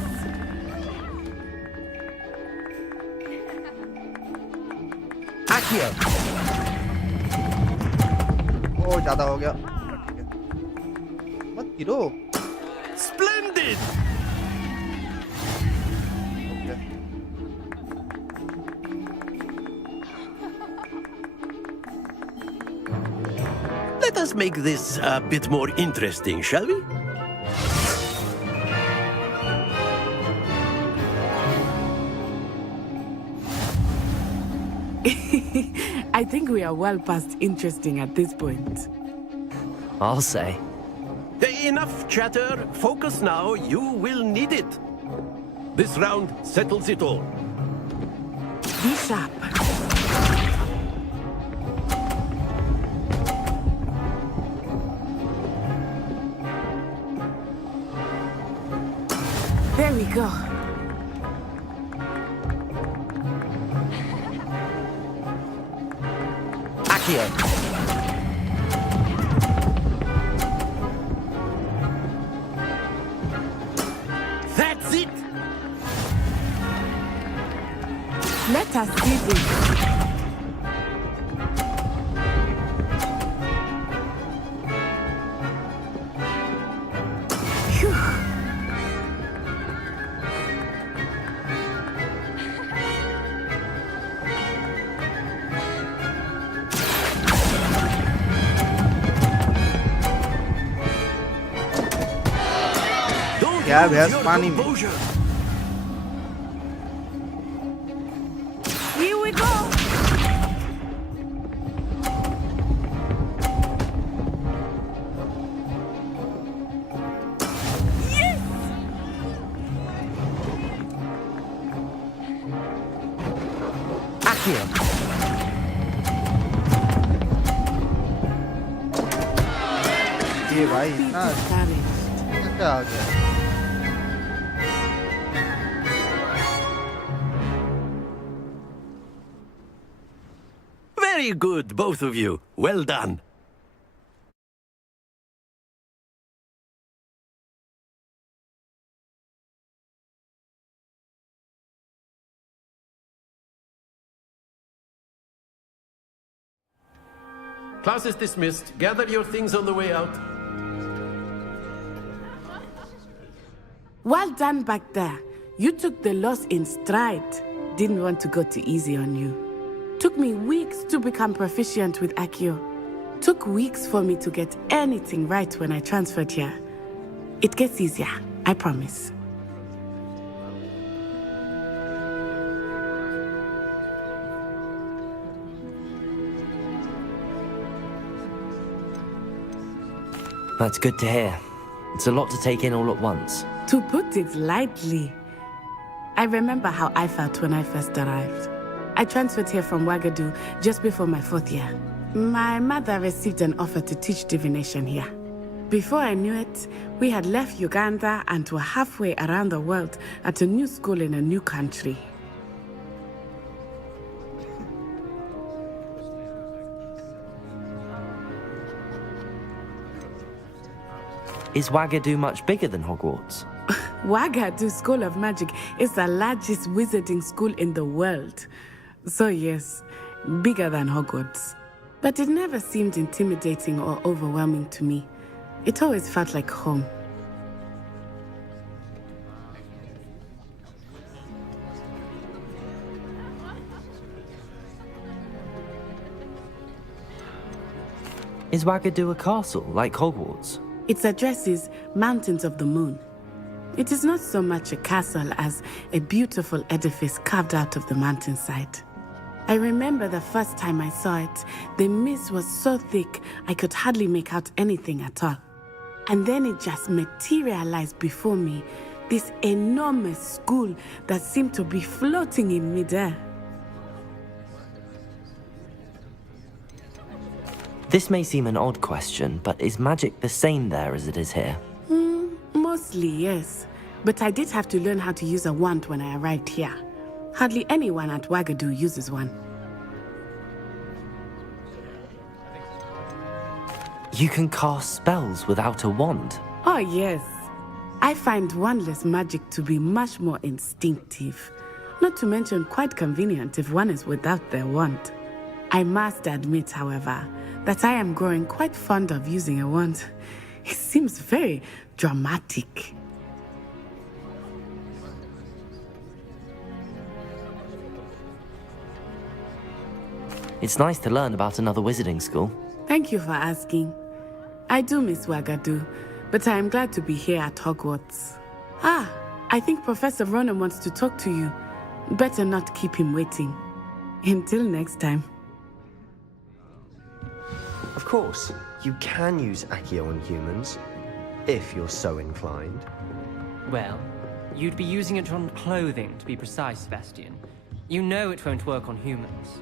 Accio. ओ ज़्यादा हो गया ठीक है मत गिरो Splendid! Let us make this a bit more interesting, shall we? I think we are well past interesting at this point. I'll say. Enough chatter. Focus now. You will need it. This round settles it all. Be sharp. There we go. Accio. That's it! Let us see this. Phew. क्या भैंस पानी में Here we go. Yes! Accio. ये भाई इतना कैसे आ गया Very good, both of you. Well done. Class is dismissed. Gather your things on the way out. Well done back there. You took the loss in stride. Didn't want to go too easy on you. Took me weeks to become proficient with Accio. Took weeks for me to get anything right when I transferred here. It gets easier, I promise. That's good to hear. It's a lot to take in all at once. To put it lightly, I remember how I felt when I first arrived. I transferred here from Wagadu just before my 4th year. My mother received an offer to teach divination here. Before I knew it, we had left Uganda and were halfway around the world at a new school in a new country. Is Wagadu much bigger than Hogwarts? Wagadu School of Magic is the largest wizarding school in the world. So yes, bigger than Hogwarts. But it never seemed intimidating or overwhelming to me. It always felt like home. Is Wagadu a castle, like Hogwarts? Its address is Mountains of the Moon. It is not so much a castle as a beautiful edifice carved out of the mountainside. I remember the first time I saw it, the mist was so thick I could hardly make out anything at all. And then it just materialized before me, this enormous school that seemed to be floating in midair. This may seem an odd question, but is magic the same there as it is here? Mostly, yes. But I did have to learn how to use a wand when I arrived here. Hardly anyone at Wagadu uses one. You can cast spells without a wand? Oh, yes. I find wandless magic to be much more instinctive. Not to mention quite convenient if one is without their wand. I must admit, however, that I am growing quite fond of using a wand. It seems very dramatic. It's nice to learn about another wizarding school. Thank you for asking. I do miss Wagadu, but I am glad to be here at Hogwarts. Ah, I think Professor Ronan wants to talk to you. Better not keep him waiting. Until next time. Of course, you can use Accio on humans, if you're so inclined. Well, you'd be using it on clothing, to be precise, Sebastian. You know it won't work on humans.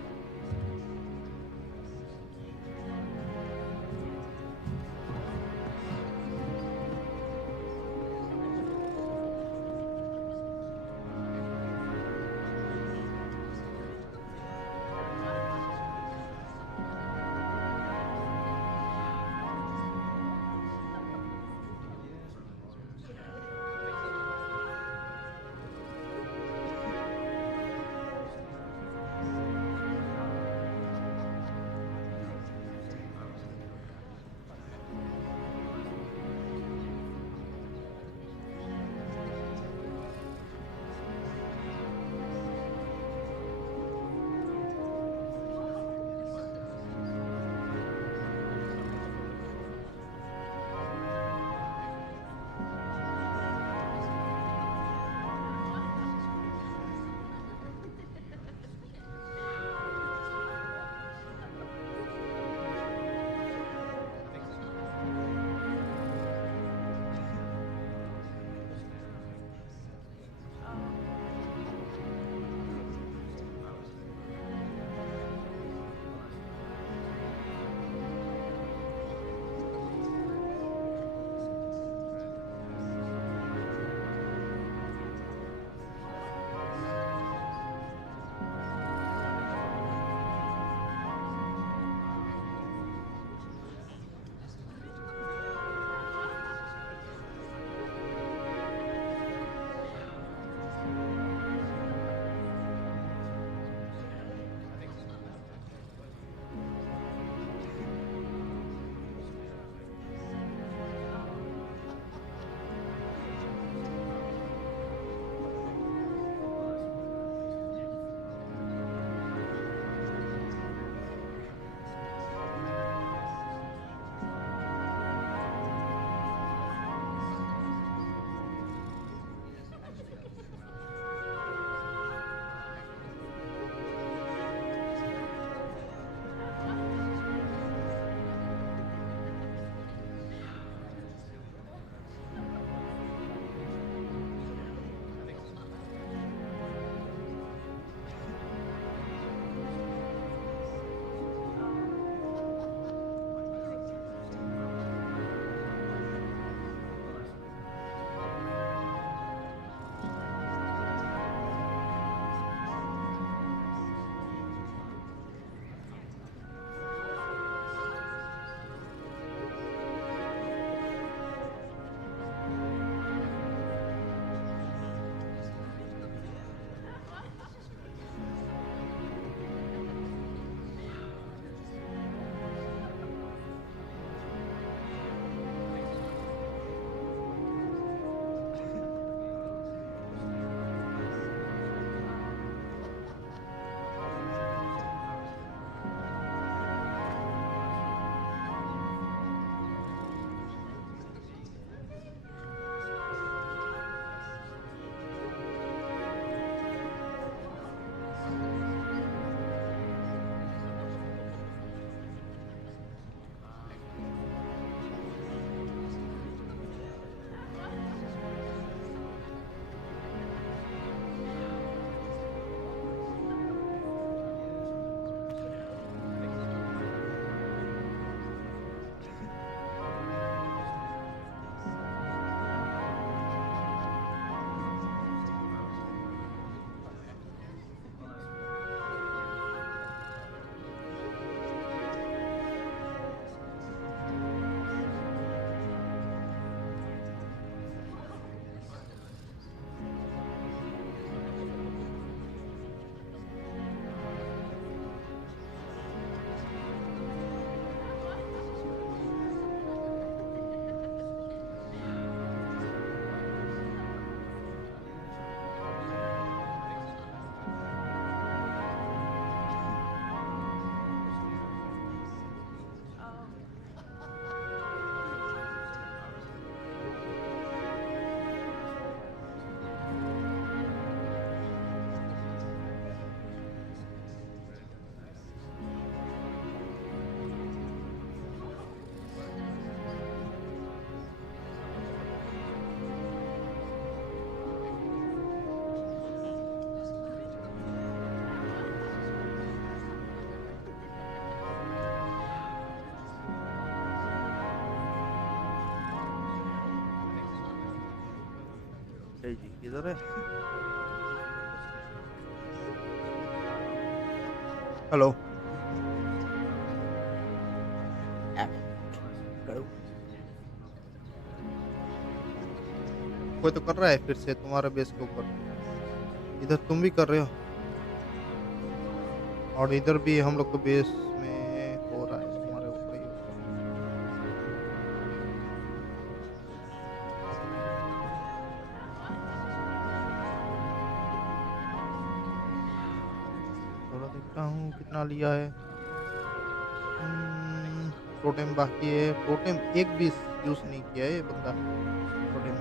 जी किधर है? Hello. कोई तो कर रहा है फिर से तुम्हारा बेस के ऊपर। इधर तुम भी कर रहे हो और इधर भी हम लोग को बेस में हो रहा है तुम्हारे ऊपर ही हो रहा है। थोड़ा देखता हूँ कितना लिया है। टोटेम बाकी है। टोटेम एक भी यूज नहीं किया है ये बंदा। टोटेम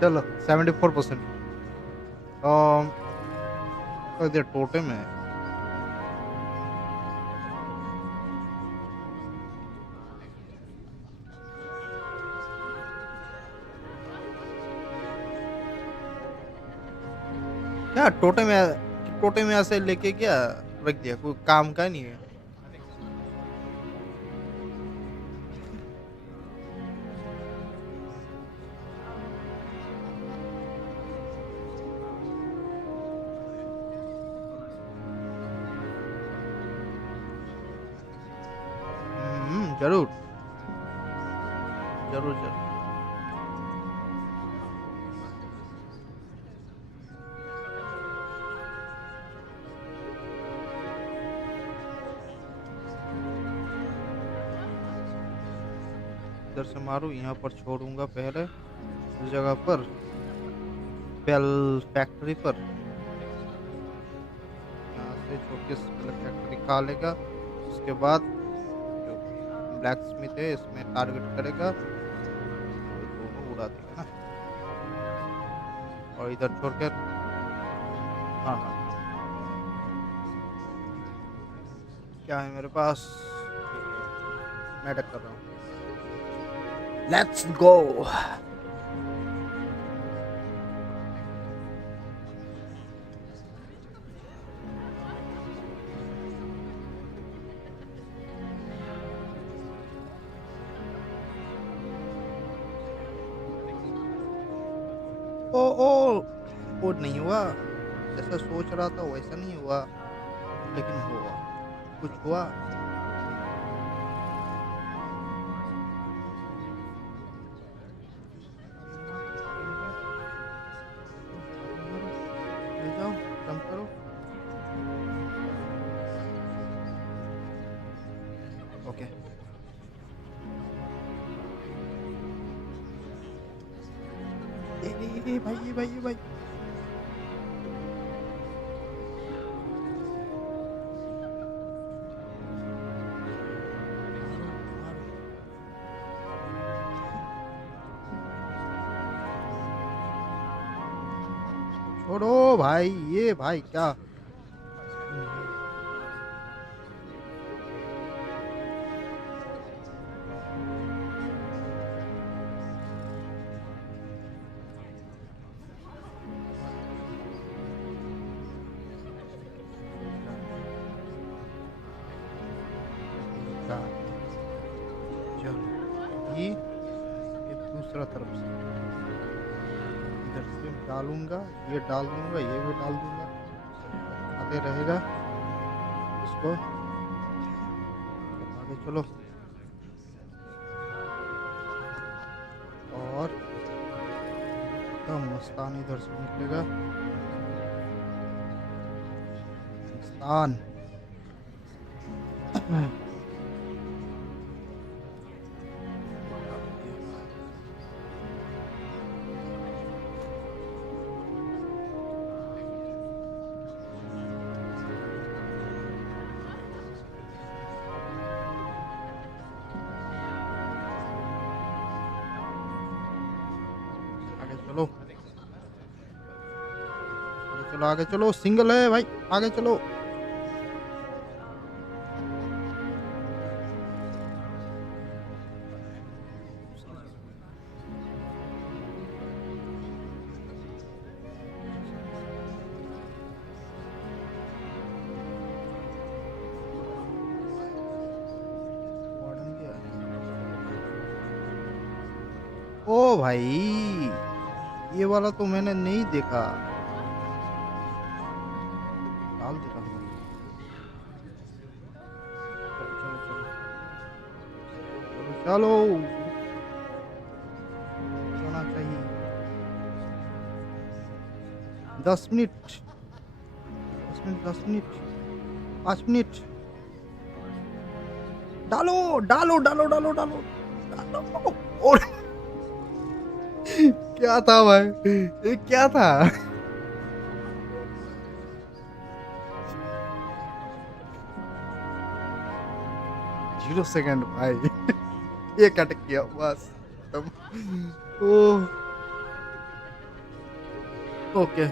चलो 74%। इधर टोटेम है। क्या टोटेम ऐसे लेके क्या रख दिया? कोई काम का नहीं है। जरूर जरूर जरूर। इधर से मारूं, यहाँ पर छोड़ूंगा पहले उस जगह पर बेल फैक्ट्री पर। यहाँ से छोड़ के पहले फैक्ट्री खा लेगा, उसके बाद जो ब्लैक स्मिथ है इसमें टारगेट करेगा तो दोनों उड़ा देगा ना। और इधर छोड़ कर हाँ हाँ क्या है मेरे पास? मैं अटैक कर रहा हूँ। Let's go. वो नहीं हुआ जैसा सोच रहा था, वैसा नहीं हुआ, लेकिन हुआ, कुछ हुआ। ले जाओ, जंप करो। ओके भाई छोड़ो भाई, ये भाई क्या चलो ये दूसरा तरफ से इधर से डालूंगा, ये डाल दूंगा, ये भी डाल दूंगा, आगे रहेगा। इसको आगे चलो और मस्तान इधर से निकलेगा। मस्तान चलो आगे चलो, सिंगल है भाई, आगे चलो। ओ भाई, ये वाला तो मैंने नहीं देखा। डाल दे रहा हूँ। चलो चलो होना चाहिए। 10 मिनट 10 मिनट 5 मिनट। डालो डालो डालो डालो डालो डालो। और क्या था भाई, ये क्या था? 0 सेकंड भाई। ये कट गया बस। Oh okay.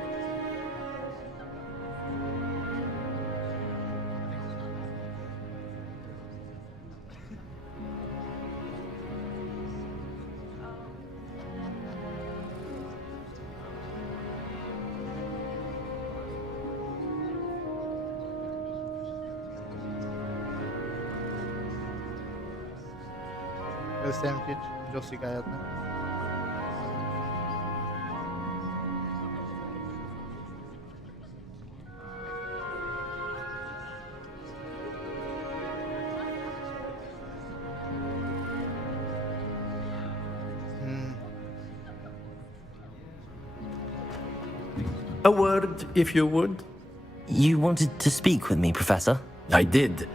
सेम चीज जो सिखाया था। A word, if you would. You wanted to speak with me, Professor? I did.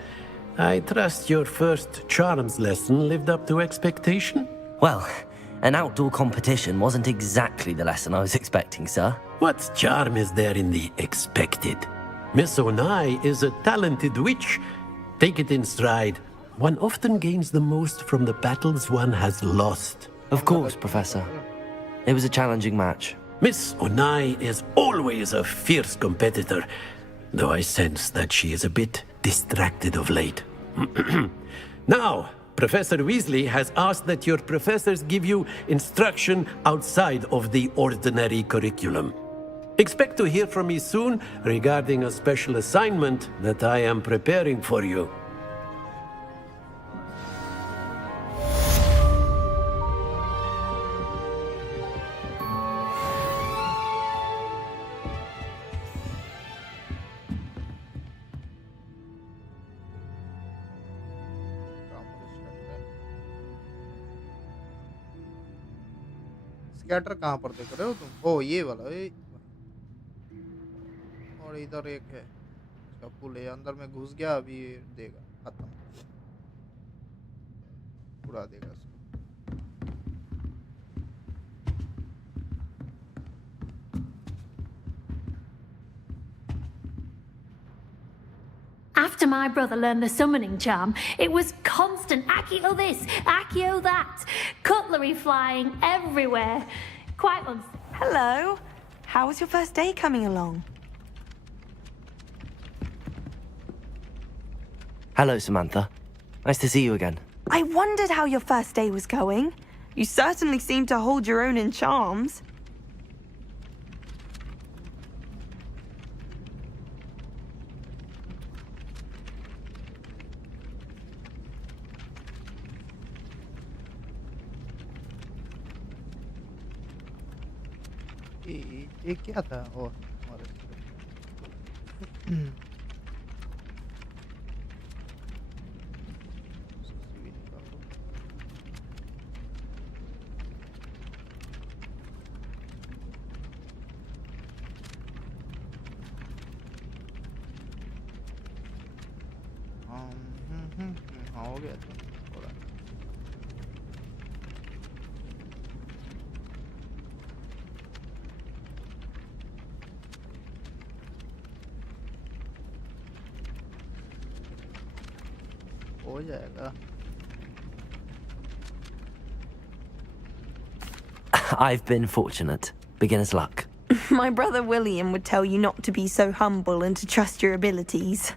I trust your first charms lesson lived up to expectation? Well, an outdoor competition wasn't exactly the lesson I was expecting, sir. What charm is there in the expected? Miss Onai is a talented witch. Take it in stride. One often gains the most from the battles one has lost. Of course, Professor. It was a challenging match. Miss Onai is always a fierce competitor, though I sense that she is a bit distracted of late. Now, Professor Weasley has asked that your professors give you instruction outside of the ordinary curriculum. Expect to hear from me soon regarding a special assignment that I am preparing for you. Scatter कहाँ पर देख रहे हो तुम? ओ ये वाला ये। और इधर एक है, इसका पुल है, अंदर में घुस गया, अभी देगा खत्म, पूरा देगा इसको। After my brother learned the summoning charm, it was constant Accio this, Accio that, cutlery flying everywhere. Quite Hello. How was your first day coming along? Hello, Samantha. Nice to see you again. I wondered how your first day was going. You certainly seem to hold your own in charms. ये क्या था? ओ हाँ हो गया था थोड़ा। हो जाएगा। I've been fortunate. Beginner's luck. My brother William would tell you not to be so humble and to trust your abilities.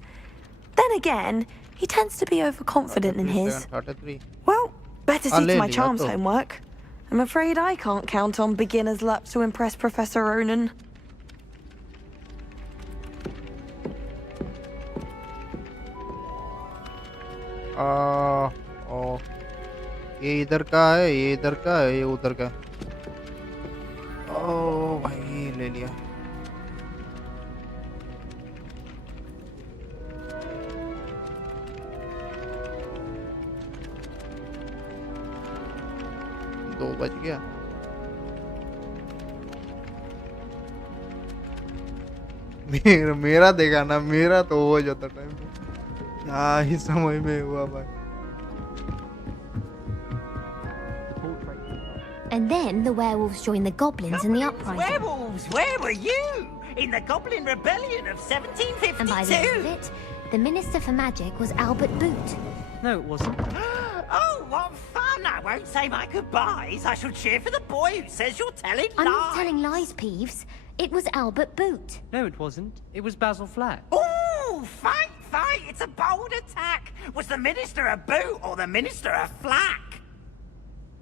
Then again, he tends to be overconfident in his. Well, better see to my charms homework. I'm afraid I can't count on beginner's luck to impress Professor Ronan. ये इधर का है, ये इधर का है, ये उधर का। ओह भाई ले लिया। दो बज गया। मेरा देखा ना, मेरा तो हो जाता टाइम क्या ही समय में हुआ भाई। And then the werewolves joined the goblins in the uprising. Werewolves, where were you? In the Goblin Rebellion of 1752? And by the end of it, the Minister for Magic was Albert Boot. No, it wasn't. Oh, what fun! I won't say my goodbyes. I shall cheer for the boy who says you're telling lies. I'm not telling lies, Peeves. It was Albert Boot. No, it wasn't. It was Basil Flack. Ooh, fight! It's a bold attack. Was the Minister a boot or the Minister a flack?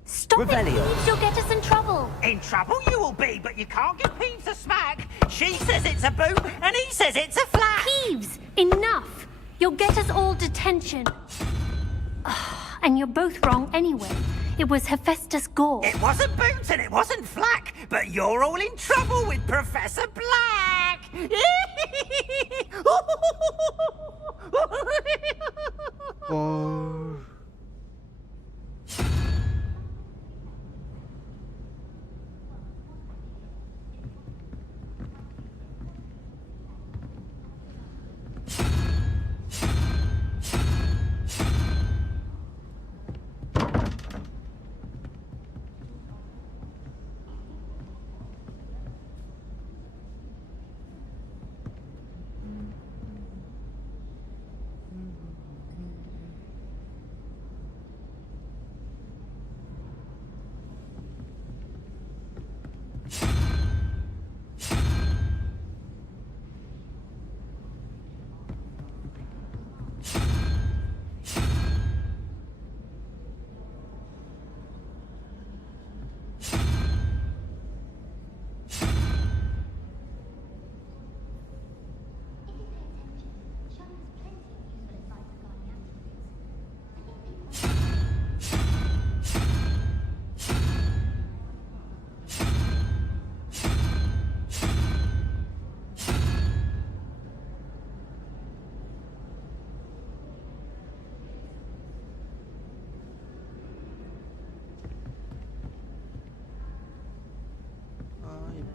Stop Rebellion. it, Peeves. You'll get us in trouble. In trouble you will be, but you can't give Peeves a smack. She says it's a boot, and he says it's a flack. Peeves, enough. You'll get us all detention. And you're both wrong anyway. It was Hephaestus Gore. It wasn't Boot and it wasn't Flack, but you're all in trouble with Professor Black.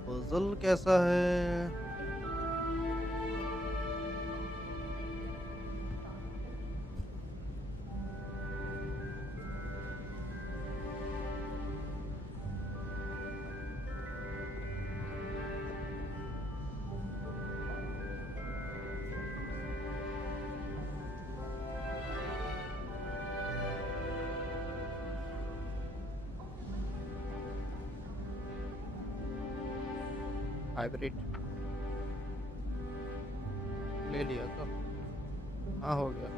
Puzzle कैसा है? Hybrid ले लिया तो हाँ हो गया।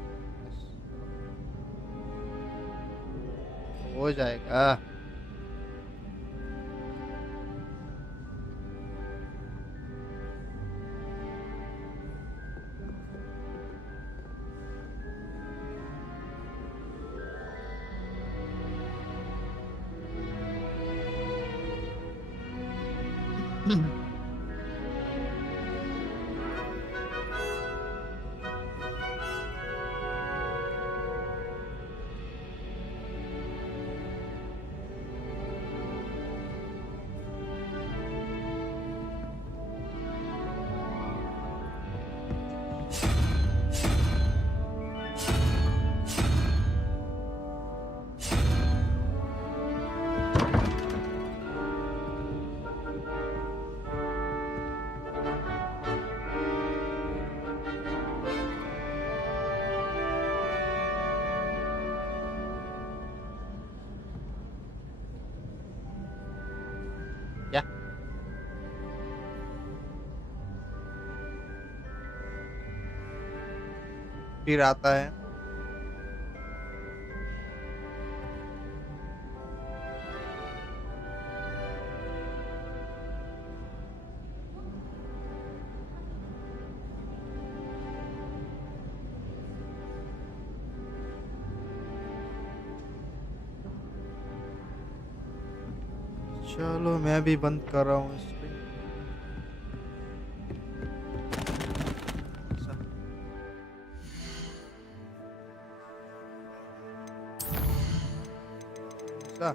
हो जाएगा। फिर आता है। चलो मैं भी बंद कर रहा हूँ स्ट्रीम। ऐसा